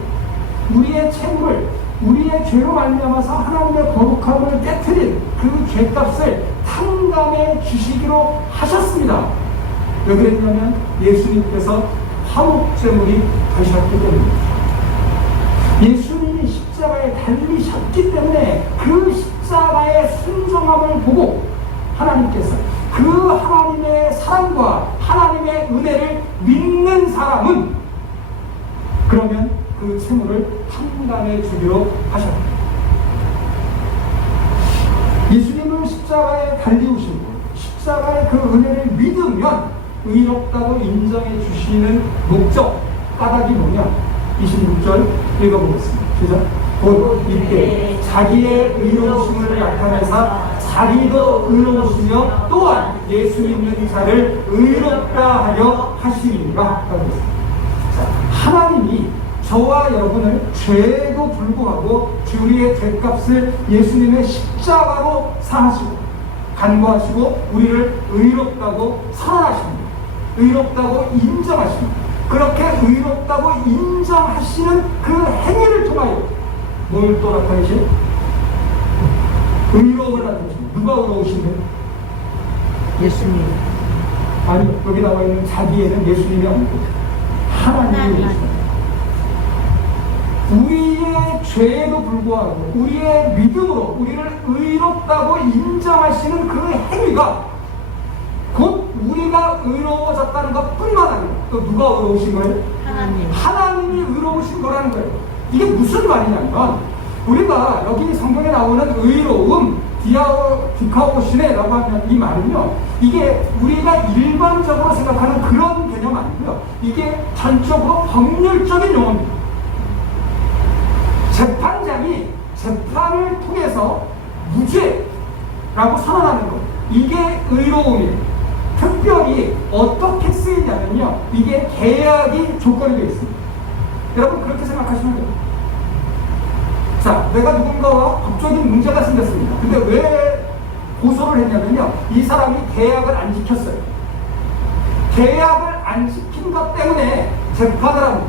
우리의 채무를, 우리의 죄로 말미암아서 하나님의 거룩함을 깨트린 그 죄값을 탕감해 주시기로 하셨습니다. 왜 그랬냐면 예수님께서 화목제물이 되셨기 때문입니다. 예수님이 십자가에 달리셨기 때문에 그 십자가의 순종함을 보고 하나님께서 그 하나님의 사랑과 하나님의 은혜를 믿는 사람은 그러면 그 채무를 탕감해 주기로 하셨다. 예수님을 십자가에 달리우신 분, 십자가의 그 은혜를 믿으면 의롭다고 인정해 주시는 목적, 까닭이 뭐냐? 26절 읽어보겠습니다. 시작. 곧 이때 자기의 의로우심을 나타내사 자기도 의로우시며 또한 예수 믿는 자를 의롭다 하려 하시리라. 하나님이 저와 여러분을 죄에도 불구하고 우리의 죄값을 예수님의 십자가로 사하시고 간구하시고 우리를 의롭다고 선언하십니다. 의롭다고 인정하십니다. 그렇게 의롭다고 인정하시는 그 행위를 통하여 뭘 또 나타내시죠? 의로움을 나타내십니다. 누가 의로우신가요? 예수님. 아니, 여기 나와 있는 자기에는 예수님이 아니고 하나님이 의로우십니다. 우리의 죄에도 불구하고 우리의 믿음으로 우리를 의롭다고 인정하시는 그 행위가 곧 우리가 의로워졌다는 것 뿐만 아니라 또 누가 의로우신 거예요? 하나님. 하나님이 의로우신 거라는 거예요. 이게 무슨 말이냐면 우리가 여기 성경에 나오는 의로움, 디카오시네라고 하는 이 말은요, 이게 우리가 일반적으로 생각하는 그런 개념 아니고요. 이게 전적으로 법률적인 용어입니다. 재판장이 재판을 통해서 무죄라고 선언하는 것, 이게 의로움이에요. 특별히 어떻게 쓰이냐면요, 이게 계약이 조건이 되어 있습니다. 여러분 그렇게 생각하시면 돼요. 자, 내가 누군가와 법적인 문제가 생겼습니다. 근데 왜 고소를 했냐면요, 이 사람이 계약을 안 지켰어요. 계약을 안 지킨 것 때문에 재판을 합니다.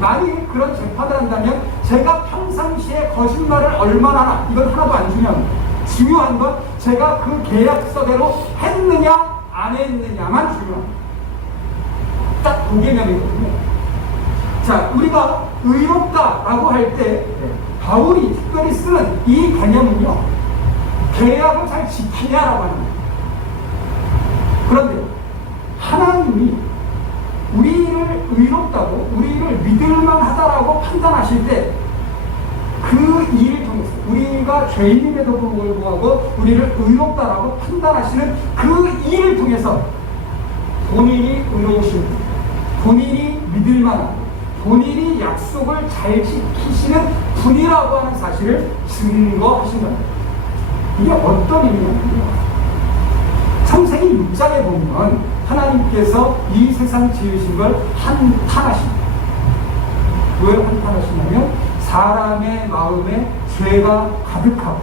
만약 그런 재판을 한다면 제가 평상시에 거짓말을 얼마나 하나, 이건 하나도 안 중요합니다. 중요한 건 제가 그 계약서대로 했느냐 안 했느냐만 중요합니다. 딱 그 개념이거든요. 자, 우리가 의롭다라고 할 때 바울이 특별히 쓰는 이 개념은요, 계약을 잘 지키냐라고 합니다. 그런데 하나님이 우리를 의롭다고, 우리를 믿을만하다라고 판단하실 때 그 일을 통해서 우리가 죄인임에도 불구하고 우리를 의롭다라고 판단하시는 그 일을 통해서 본인이 의로우신 분, 본인이 믿을만한, 본인이 약속을 잘 지키시는 분이라고 하는 사실을 증거하신 겁니다. 이게 어떤 의미냐면요, 창세기 6장에 보면 하나님께서 이 세상 지으신 걸 한탄하십니다. 왜 한탄하시냐면 사람의 마음에 죄가 가득하고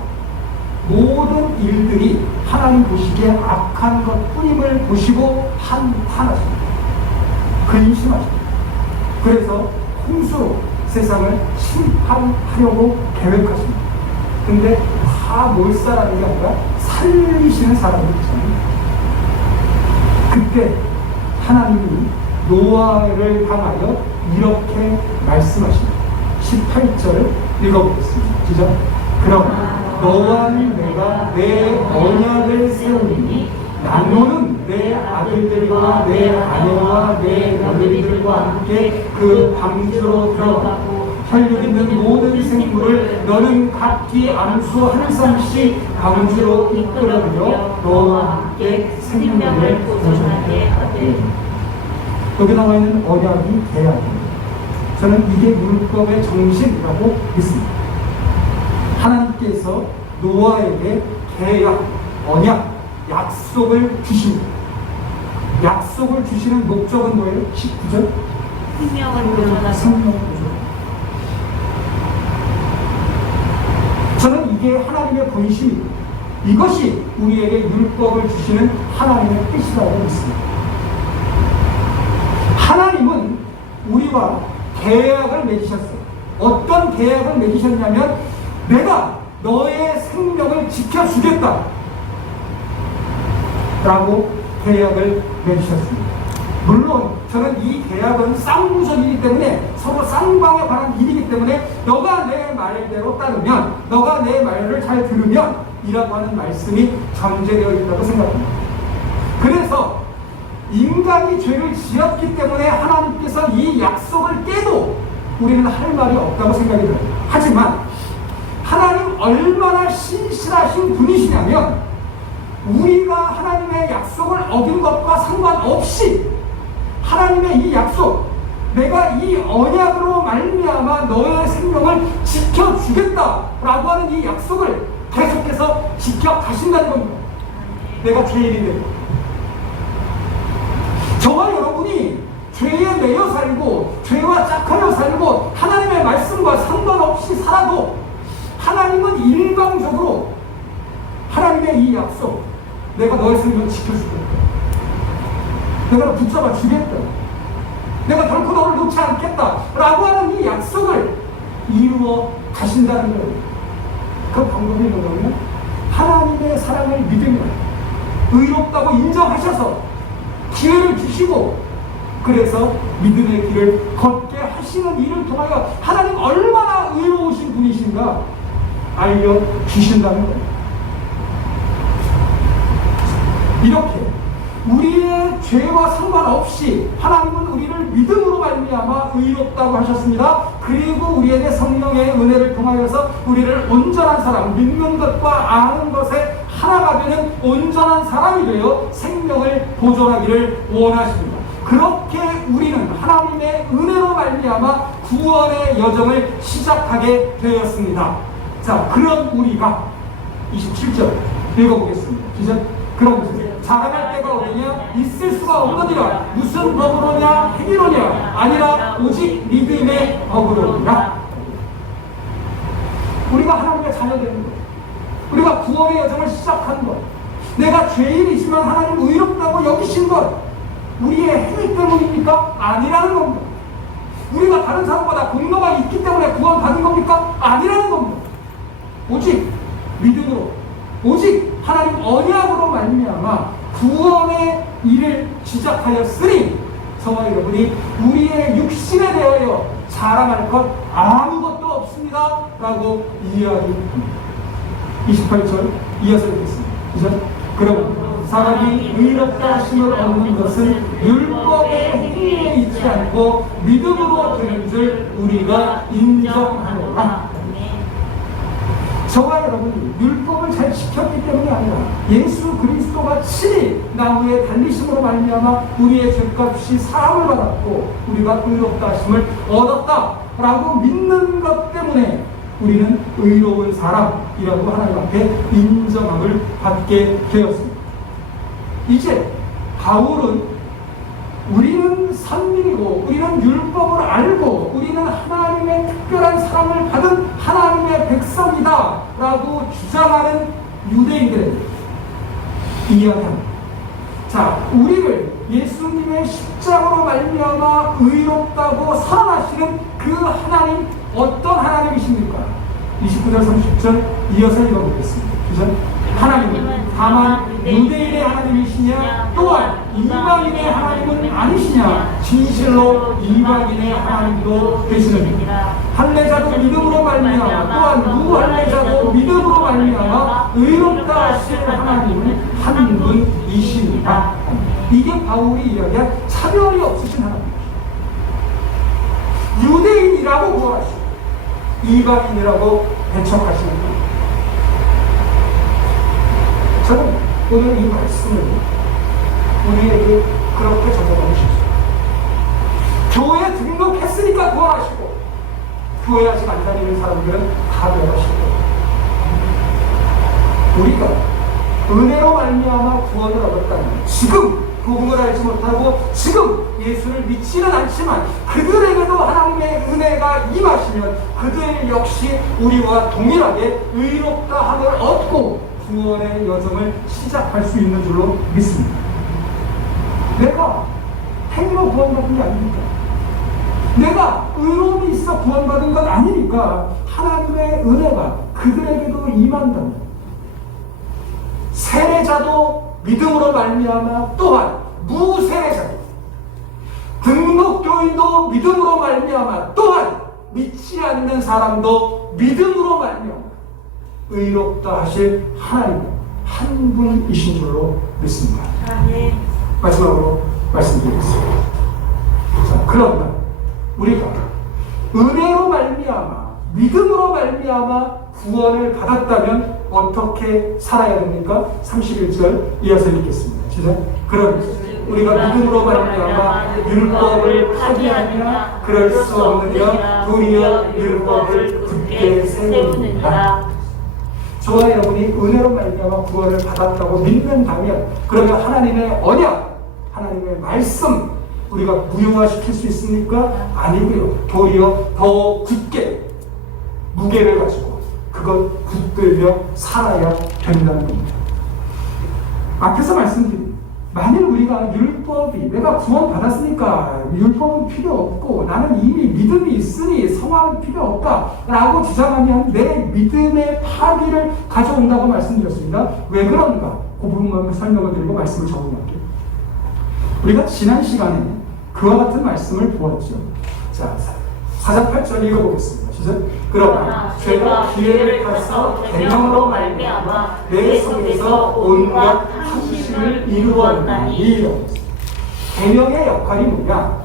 모든 일들이 하나님 보시기에 악한 것 뿐임을 보시고 한탄하십니다. 근심하십니다. 그래서 홍수로 세상을 심판하려고 계획하십니다. 근데 다 몰살하는 게 아니라 살리시는 사람이 있잖아요. 그때 하나님이 노아를 향하여 이렇게 말씀하십니다. 18절을 읽어보겠습니다. 시작. 그럼 너와는 내가 내 언약을 세우니 나노는 내 아들들과 내 아내와 내 며느리들과 함께 그 방주로 들어가고 혈육 있는 모든 생물을 너는 각기 암수 한 쌍씩 방주로 이끌어들여 너와 함께 생명을 보존하게 하되. 여기 나와 있는 언약이 계약입니다. 저는 이게 율법의 정신이라고 믿습니다. 하나님께서 노아에게 계약, 언약, 약속을 주십니다. 약속을 주시는 목적은 뭐예요? 19절? 생명을 보존하고. 생명을 보존. 저는 이게 하나님의 본심입니다. 이것이 우리에게 율법을 주시는 하나님의 뜻이라고 믿습니다. 하나님은 우리와 계약을 맺으셨어요. 어떤 계약을 맺으셨냐면 내가 너의 생명을 지켜주겠다 라고 계약을 맺으셨습니다. 물론 저는 이 계약은 쌍무적이기 때문에 서로 쌍방에 관한 일이기 때문에 너가 내 말대로 따르면, 너가 내 말을 잘 들으면 이라고 하는 말씀이 전제되어 있다고 생각합니다. 그래서 인간이 죄를 지었기 때문에 하나님께서 이 약속을 깨도 우리는 할 말이 없다고 생각이 들어요. 하지만 하나님 얼마나 신실하신 분이시냐면 우리가 하나님의 약속을 어긴 것과 상관없이 하나님의 이 약속, 내가 이 언약으로 말미암아 너의 생명을 지켜주겠다라고 하는 이 약속을 계속해서 지켜가신다는 겁니다. 내가 죄인인데 저와 여러분이 죄에 매여 살고 죄와 짝하여 살고 하나님의 말씀과 상관없이 살아도 하나님은 일방적으로 하나님의 이 약속, 내가 너의 생명을 지켜주겠다, 내가 너 붙잡아 주겠다, 내가 결코 너를 놓지 않겠다 라고 하는 이 약속을 이루어 가신다는 거예요. 그 방법이 뭐냐면 하나님의 사랑을 믿으며 의롭다고 인정하셔서 기회를 주시고, 그래서 믿음의 길을 걷게 하시는 일을 통하여 하나님 얼마나 의로우신 분이신가 알려주신다는 거예요. 이렇게 우리의 죄와 상관없이 하나님은 우리를 믿음으로 말미암아 의롭다고 하셨습니다. 그리고 우리에게 성령의 은혜를 통하여서 우리를 온전한 사람, 믿는 것과 아는 것에 하나가 되는 온전한 사람이 되어 생명을 보존하기를 원하십니다. 그렇게 우리는 하나님의 은혜로 말미암아 구원의 여정을 시작하게 되었습니다. 자, 그런 우리가 27절 읽어보겠습니다. 시작. 그럼 자랑할 때가 어디냐? 있을 수가 없느니라. 무슨 법으로냐? 행위로냐? 아니라 오직 믿음의 법으로니라. 우리가 하나님의 자녀되는 것, 우리가 구원의 여정을 시작한 것, 내가 죄인이지만 하나님 의롭다고 여기신 것, 우리의 행위 때문입니까? 아니라는 겁니다. 우리가 다른 사람보다 공로가 있기 때문에 구원받은 겁니까? 아니라는 겁니다. 오직 믿음으로, 오직 하나님 언약으로 말미암아 구원의 일을 시작하였으니 저와 여러분이 우리의 육신에 대하여 자랑할 것 아무것도 없습니다 라고 이야기합니다. 28절 이어서 읽겠습니다. 시작. 그럼 사람이 의롭다 하심을 얻는 것은 율법의 행위에 있지 않고 믿음으로 되는 줄 우리가 인정하노라. 저와 여러분이 율법을 잘 지켰기 때문이 아니라 예수 그리스도가 친히 나무에 달리심으로 말미암아 우리의 죄값이 사함을 받았고 우리가 의롭다 하심을 얻었다라고 믿는 것 때문에 우리는 의로운 사람이라고 하나님 앞에 인정함을 받게 되었습니다. 이제 바울은 우리는 선민이고 우리는 율법을 알고 우리는 하나님의 특별한 사랑을 받은 하나님의 백성이다 라고 주장하는 유대인들에게 이야기합니다. 자, 우리를 예수님의 십자가로 말미암아 의롭다고 선언하시는 그 하나님, 어떤 하나님이십니까? 29절 30절 이어서 읽어보겠습니다. 하나님은 다만 유대인의 하나님이시냐 또한 이방인의 하나님은 아니시냐? 진실로 이방인의 하나님도 되시느니라. 할례자도 믿음으로 말미암아 또한 무할례자도 믿음으로 말미암아 의롭다 하실 하나님은 한 분이십니다. 이게 바울이 이야기한 차별이 없으신 하나님입니다. 유대인이라고 구원하시고 이방인이라고 배척하시는 분. 저는 오늘 이 말씀을 우리에게 그렇게 적용하고 싶습니다. 교회에 등록했으니까 구원하시고 교회 아직 안 다니는 사람들은 다 구원하시고 우리가 은혜로 말미암아 구원을 얻었다면 지금 복음을 알지 못하고 지금 예수를 믿지는 않지만 그들에게도 하나님의 은혜가 임하시면 그들 역시 우리와 동일하게 의롭다함을 얻고 구원의 여정을 시작할 수 있는 줄로 믿습니다. 내가 행위로 구원받은 게 아닙니까? 내가 의로움이 있어 구원받은 건 아니니까 하나님의 은혜가 그들에게도 임한다면 세례자도 믿음으로 말미암아 또한 무세례자도 그리고 믿음으로 말미암아 또한 믿지 않는 사람도 믿음으로 말미암아 의롭다 하실 하나님 한 분이신 줄로 믿습니다. 아멘. 마지막으로 말씀드리겠습니다. 자, 그러나 우리가 은혜로 말미암아 믿음으로 말미암아 구원을 받았다면 어떻게 살아야 됩니까? 31절 이어서 읽겠습니다. 시작. 그럼 우리가 믿음으로 말미암아 율법을 파기하느냐 그럴 수 없느냐 도리어 율법을 굳게 세우느니라. 저와 여러분이 은혜로 말미암아 구원을 받았다고 믿는다면 그러면 하나님의 언약, 하나님의 말씀 우리가 무효화시킬 수 있습니까? 아니고요. 도리어 더 굳게 무게를 가지고 그걸 붙들며 살아야 된다는 겁니다. 앞에서 말씀드린 만일 우리가 율법이 내가 구원 받았으니까 율법은 필요 없고 나는 이미 믿음이 있으니 성화는 필요 없다 라고 주장하면 내 믿음의 파기를 가져온다고 말씀드렸습니다. 왜 그런가? 그 부분만 설명을 드리고 말씀을 정리할게요. 우리가 지난 시간에 그와 같은 말씀을 보았죠. 자, 4장 8절 읽어보겠습니다. 시작. 그러나 죄가 기회를 타서 계명으로 말미암아 내 속에서 온갖 탐심을 이루었나니. 계명의 역할이 뭐냐?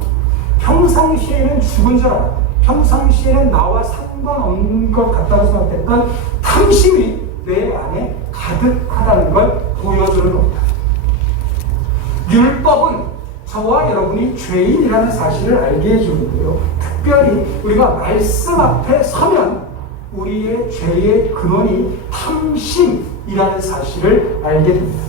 평상시에는 죽은 줄 알아. 평상시에는 나와 상관없는 것 같다고 생각했던 탐심이 내 안에 가득하다는 걸 보여주는 겁니다. 율법은 저와 여러분이 죄인이라는 사실을 알게 해주는데요. 특별히 우리가 말씀 앞에 서면 우리의 죄의 근원이 탐심이라는 사실을 알게 됩니다.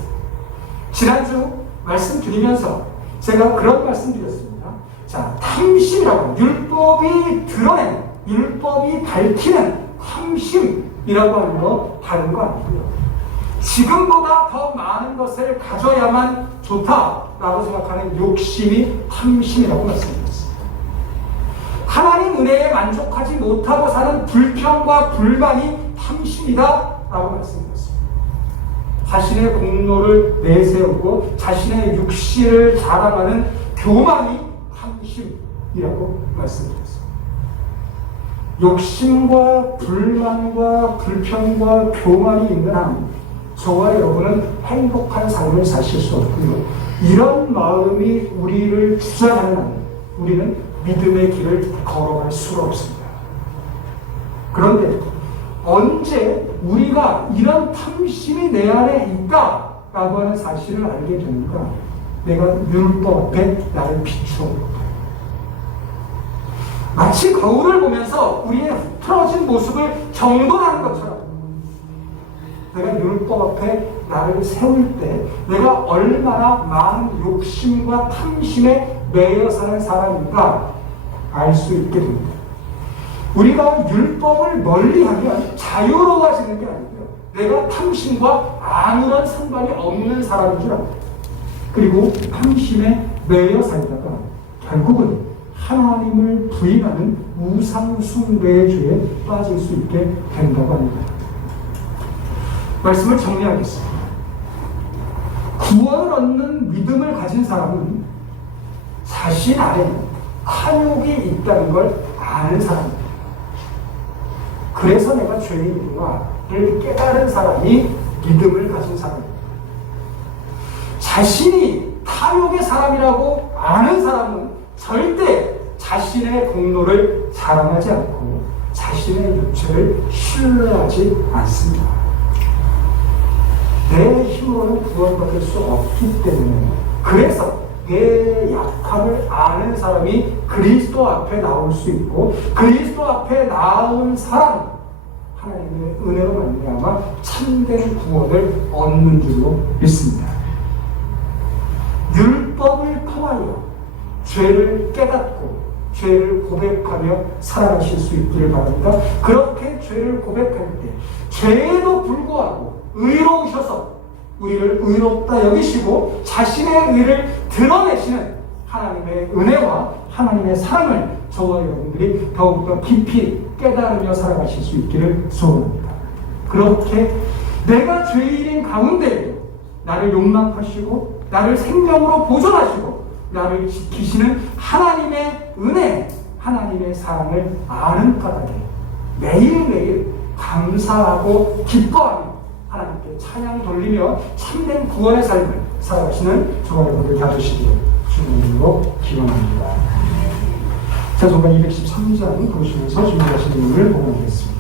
지난주 말씀드리면서 제가 그런 말씀드렸습니다. 자, 탐심이라고 율법이 드러내는, 율법이 밝히는 탐심이라고 하는 거 다른 거 아니고요. 지금보다 더 많은 것을 가져야만 좋다라고 생각하는 욕심이 탐심이라고 말씀드렸습니다. 하나님 은혜에 만족하지 못하고 사는 불평과 불만이 탐심이다라고 말씀드렸습니다. 자신의 공로를 내세우고 자신의 육신을 자랑하는 교만이 탐심이라고 말씀드렸습니다. 욕심과 불만과 불평과 교만이 있는 한 저와 여러분은 행복한 삶을 사실 수 없고요. 이런 마음이 우리를 주장하는 한 우리는 믿음의 길을 걸어갈 수가 없습니다. 그런데 언제 우리가 이런 탐심이 내 안에 있다라고 하는 사실을 알게 되는가? 내가 율법 앞에 나를 비추어 봅니다. 마치 거울을 보면서 우리의 틀어진 모습을 정돈하는 것처럼 내가 율법 앞에 나를 세울 때 내가 얼마나 많은 욕심과 탐심에 매여 사는 사람인가 알 수 있게 됩니다. 우리가 율법을 멀리하면 자유로워지는 게 아니고요. 내가 탐심과 아무런 상관이 없는 사람인 줄 압니다. 그리고 탐심에 매여 살다가 결국은 하나님을 부인하는 우상 숭배의 죄에 빠질 수 있게 된다고 합니다. 말씀을 정리하겠습니다. 구원을 얻는 믿음을 가진 사람은 자신 안에 탐욕이 있다는 걸 아는 사람입니다. 그래서 내가 죄인이구나를 깨달은 사람이 믿음을 가진 사람입니다. 자신이 탐욕의 사람이라고 아는 사람은 절대 자신의 공로를 자랑하지 않고 자신의 육체를 신뢰하지 않습니다. 내 힘으로는 구원받을 수 없기 때문에 그래서 내 약함을 아는 사람이 그리스도 앞에 나올 수 있고 그리스도 앞에 나온 사람 하나님의 은혜로 말미암아 참된 구원을 얻는 줄로 믿습니다. 율법을 통하여 죄를 깨닫고 죄를 고백하며 살아가실 수 있기를 바랍니다. 그렇게 죄를 고백할 때 죄에도 불구하고 의로우셔서 우리를 의롭다 여기시고 자신의 의를 드러내시는 하나님의 은혜와 하나님의 사랑을 저와 여러분들이 더욱더 깊이 깨달으며 살아가실 수 있기를 소원합니다. 그렇게 내가 죄인인 가운데 나를 용납하시고 나를 생명으로 보존하시고 나를 지키시는 하나님의 은혜, 하나님의 사랑을 아는 까닭에 매일매일 감사하고 기뻐하며 하나님께 찬양 돌리며 참된 구원의 삶을 살아가시는 저와 여러분들 되시기를 주님으로 기원합니다. 자소가 213장 보시면서 준비하신 내용을 보고하겠습니다.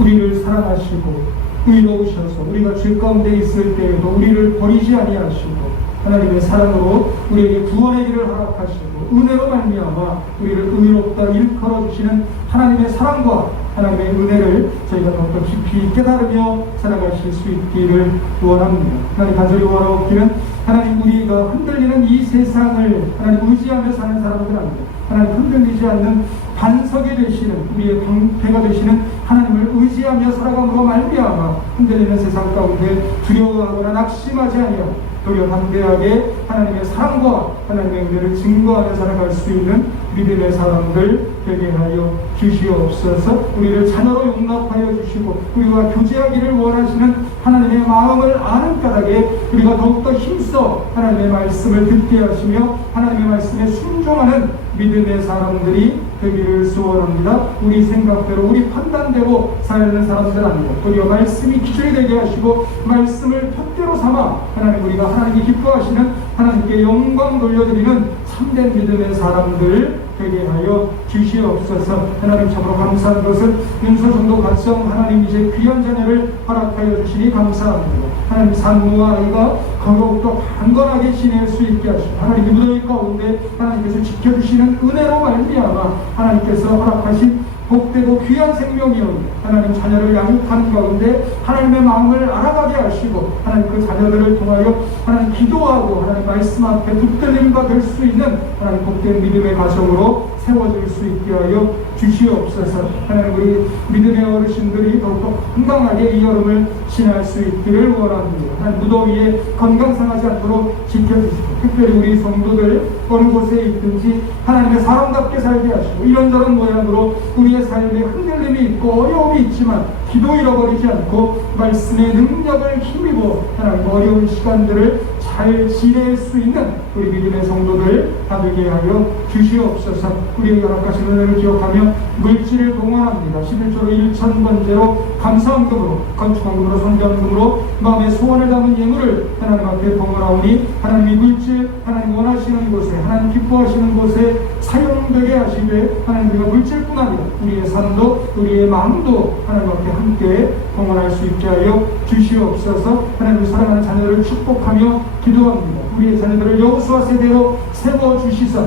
우리를 사랑하시고 의로우셔서 우리가 죄 가운데 있을 때에도 우리를 버리지 아니하시고 하나님의 사랑으로 우리에게 구원의 길을 허락하시고 은혜로 말미암아 우리를 의롭다 일컬어 주시는 하나님의 사랑과 하나님의 은혜를 저희가 더욱더 깊이 깨달으며 살아가실 수 있기를 원합니다. 하나님 간절히 원하옵기는 하나님 우리가 흔들리는 이 세상을 하나님 의지하며 사는 사람들 아닙니다. 하나님 흔들리지 않는 반석이 되시는 우리의 방패가 되시는 하나님을 의지하며 살아감으로 말미암아 흔들리는 세상 가운데 두려워하거나 낙심하지 아니하고 도리어 담대하게 하나님의 사랑과 하나님의 은혜를 증거하며 살아갈 수 있는 믿음의 사람들 되게 하여 주시옵소서. 우리를 자녀로 용납하여 주시고 우리와 교제하기를 원하시는 하나님의 마음을 아는 까닭에 우리가 더욱더 힘써 하나님의 말씀을 듣게 하시며 하나님의 말씀에 순종하는 믿음의 사람들이 되기를 소원합니다. 우리 생각대로 우리 판단대로 살는 사람들 아니고 도리어 말씀이 기준이 되게 하시고 말씀을 푯대로 삼아 하나님 우리가 하나님이 기뻐하시는 하나님께 영광 돌려드리는 참된 믿음의 사람들 되게 하여 주시옵소서. 하나님 참으로 감사한 것은 윤서정도 각성 하나님 이제 귀한 자녀를 허락하여 주시니 감사합니다. 하나님 산모와 아이가 더욱더 강건하게 지낼 수 있게 하시고 하나님의 무더위 가운데 하나님께서 지켜주시는 은혜로 말미암아 하나님께서 허락하신 복되고 귀한 생명이오니 하나님 자녀를 양육하는 가운데 하나님의 마음을 알아가게 하시고 하나님 그 자녀들을 통하여 하나님 기도하고 하나님 말씀 앞에 붙들림과 될 수 있는 하나님 복된 믿음의 가정으로 세워질 수 있게 하여 주시옵소서. 하나님 우리 믿음의 어르신들이 더욱더 건강하게 이 여름을 지날 수 있기를 원합니다. 하나님 무더위에 건강 상하지 않도록 지켜주시고 특별히 우리 성도들 어느 곳에 있든지 하나님의 사람답게 살게 하시고 이런저런 모양으로 우리의 삶에 흔들림이 있고 어려움이 있지만 기도 잃어버리지 않고 말씀의 능력을 힘입어 하나님 어려운 시간들을 잘 지낼 수 있는 우리 믿음의 성도들 다 되게 하여 주시옵소서. 우리의 허락하신 은혜를 기억하며 물질을 봉헌합니다. 11조로 1,000번제로 감사헌금으로 건축헌금으로 성전금으로 마음의 소원을 담은 예물을 하나님 앞에 봉헌하오니 하나님이 물질 하나님 원하시는 곳에 하나님 기뻐하시는 곳에 사용되게 하시되 하나님 우리가 물질뿐 아니라 우리의 삶도 우리의 마음도 하나님 앞에 함께 봉헌할 수 있게 하여 주시옵소서. 하나님을 사랑하는 자녀들을 축복하며 기도합니다. 우리의 자녀들을 여호수아 세대로 세워주시사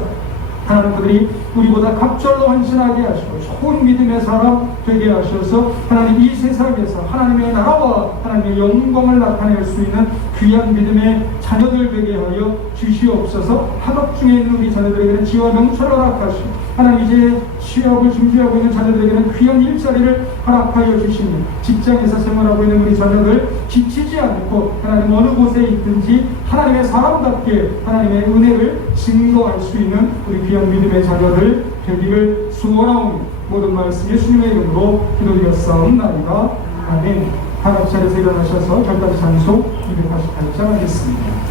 하나님 그들이 우리보다 갑절로 헌신하게 하시고 좋은 믿음의 사람 되게 하셔서 하나님 이 세상에서 하나님의 나라와 하나님의 영광을 나타낼 수 있는 귀한 믿음의 자녀들 되게 하여 주시옵소서. 학업 중에 있는 우리 자녀들에게는 지혜와 명철을 허락하시고 하나님 이제 취업을 준비하고 있는 자녀들에게는 귀한 일자리를 허락하여 주시니 직장에서 생활하고 있는 우리 자녀들 지치지 않고 하나님 어느 곳에 있든지 하나님의 사람답게 하나님의 은혜를 증거할 수 있는 우리 귀한 믿음의 자녀들 되기를 소원하오니 모든 말씀 예수님의 이름으로 기도드렸사옵나이다. 아멘. 다 같이 자리에서 일어나셔서 결단의 찬송 288장 하겠습니다.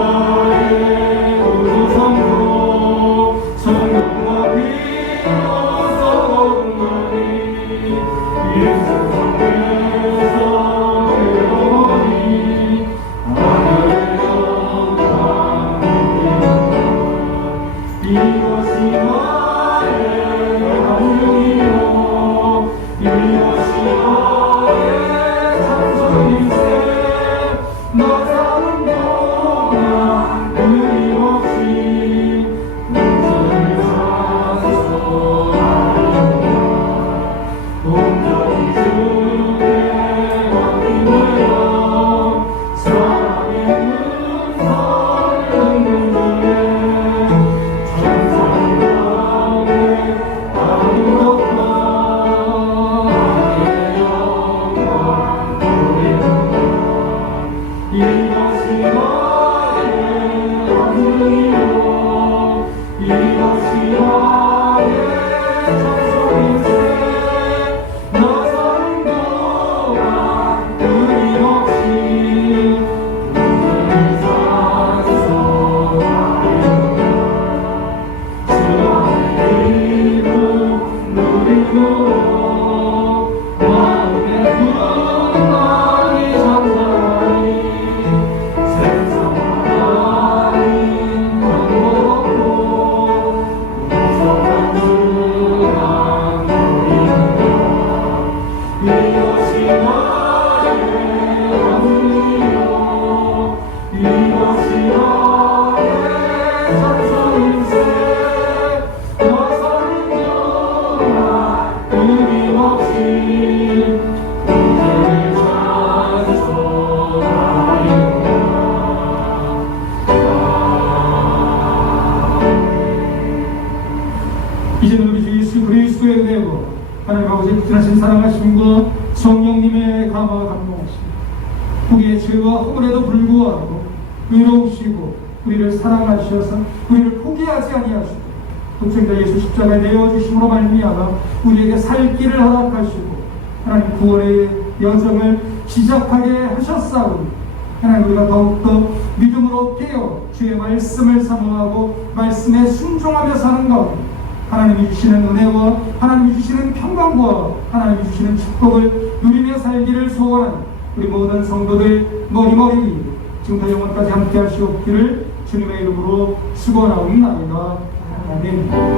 예수와의 우성도 성령과 비로소 거듭나니 예수 앞에서 외로우니 하늘의 영광 이것이 나의 한영이요 이것이 나의 찬송인세 너 사는 동안 끊임없이 문제를 찬송하리라 온전히 주께 맡기며 사랑의 은사를 듣는 중에 천상 가운데 아무것도 나의 영광 돌리는 이것이 나의 영광이요 이것이 나의 찬송인세 나 사는 동안 끊임없이 문제를 찬송하리라 주의 이름 누리므로 마음의 분만이 잠자리 이제는 우리 주 예수 그리스도의 은혜와 하나님 아버지의 극진하신 사랑하심과 성령님의 감화와 감동하심 우리의 죄와 허물에도 불구하고 의로우시고 우리를 사랑하셔서 우리를 포기하지 아니하시고 독생자 예수 십자가에 내어주심으로 말미암아 우리에게 살 길을 허락하시고 하나님 구원의 여정을 시작하게 하셨사오니 하나님 우리가 더욱더 믿음으로 깨어 주의 말씀을 사모하고 말씀에 순종하며 사는 가운데 하나님이 주시는 은혜와 하나님이 주시는 평강과 하나님이 주시는 축복을 누리며 살기를 소원하는 우리 모든 성도들 머리머리 위에 지금부터 영원까지 함께 하시옵기를 주님의 이름으로 축원하옵나이다. 아멘.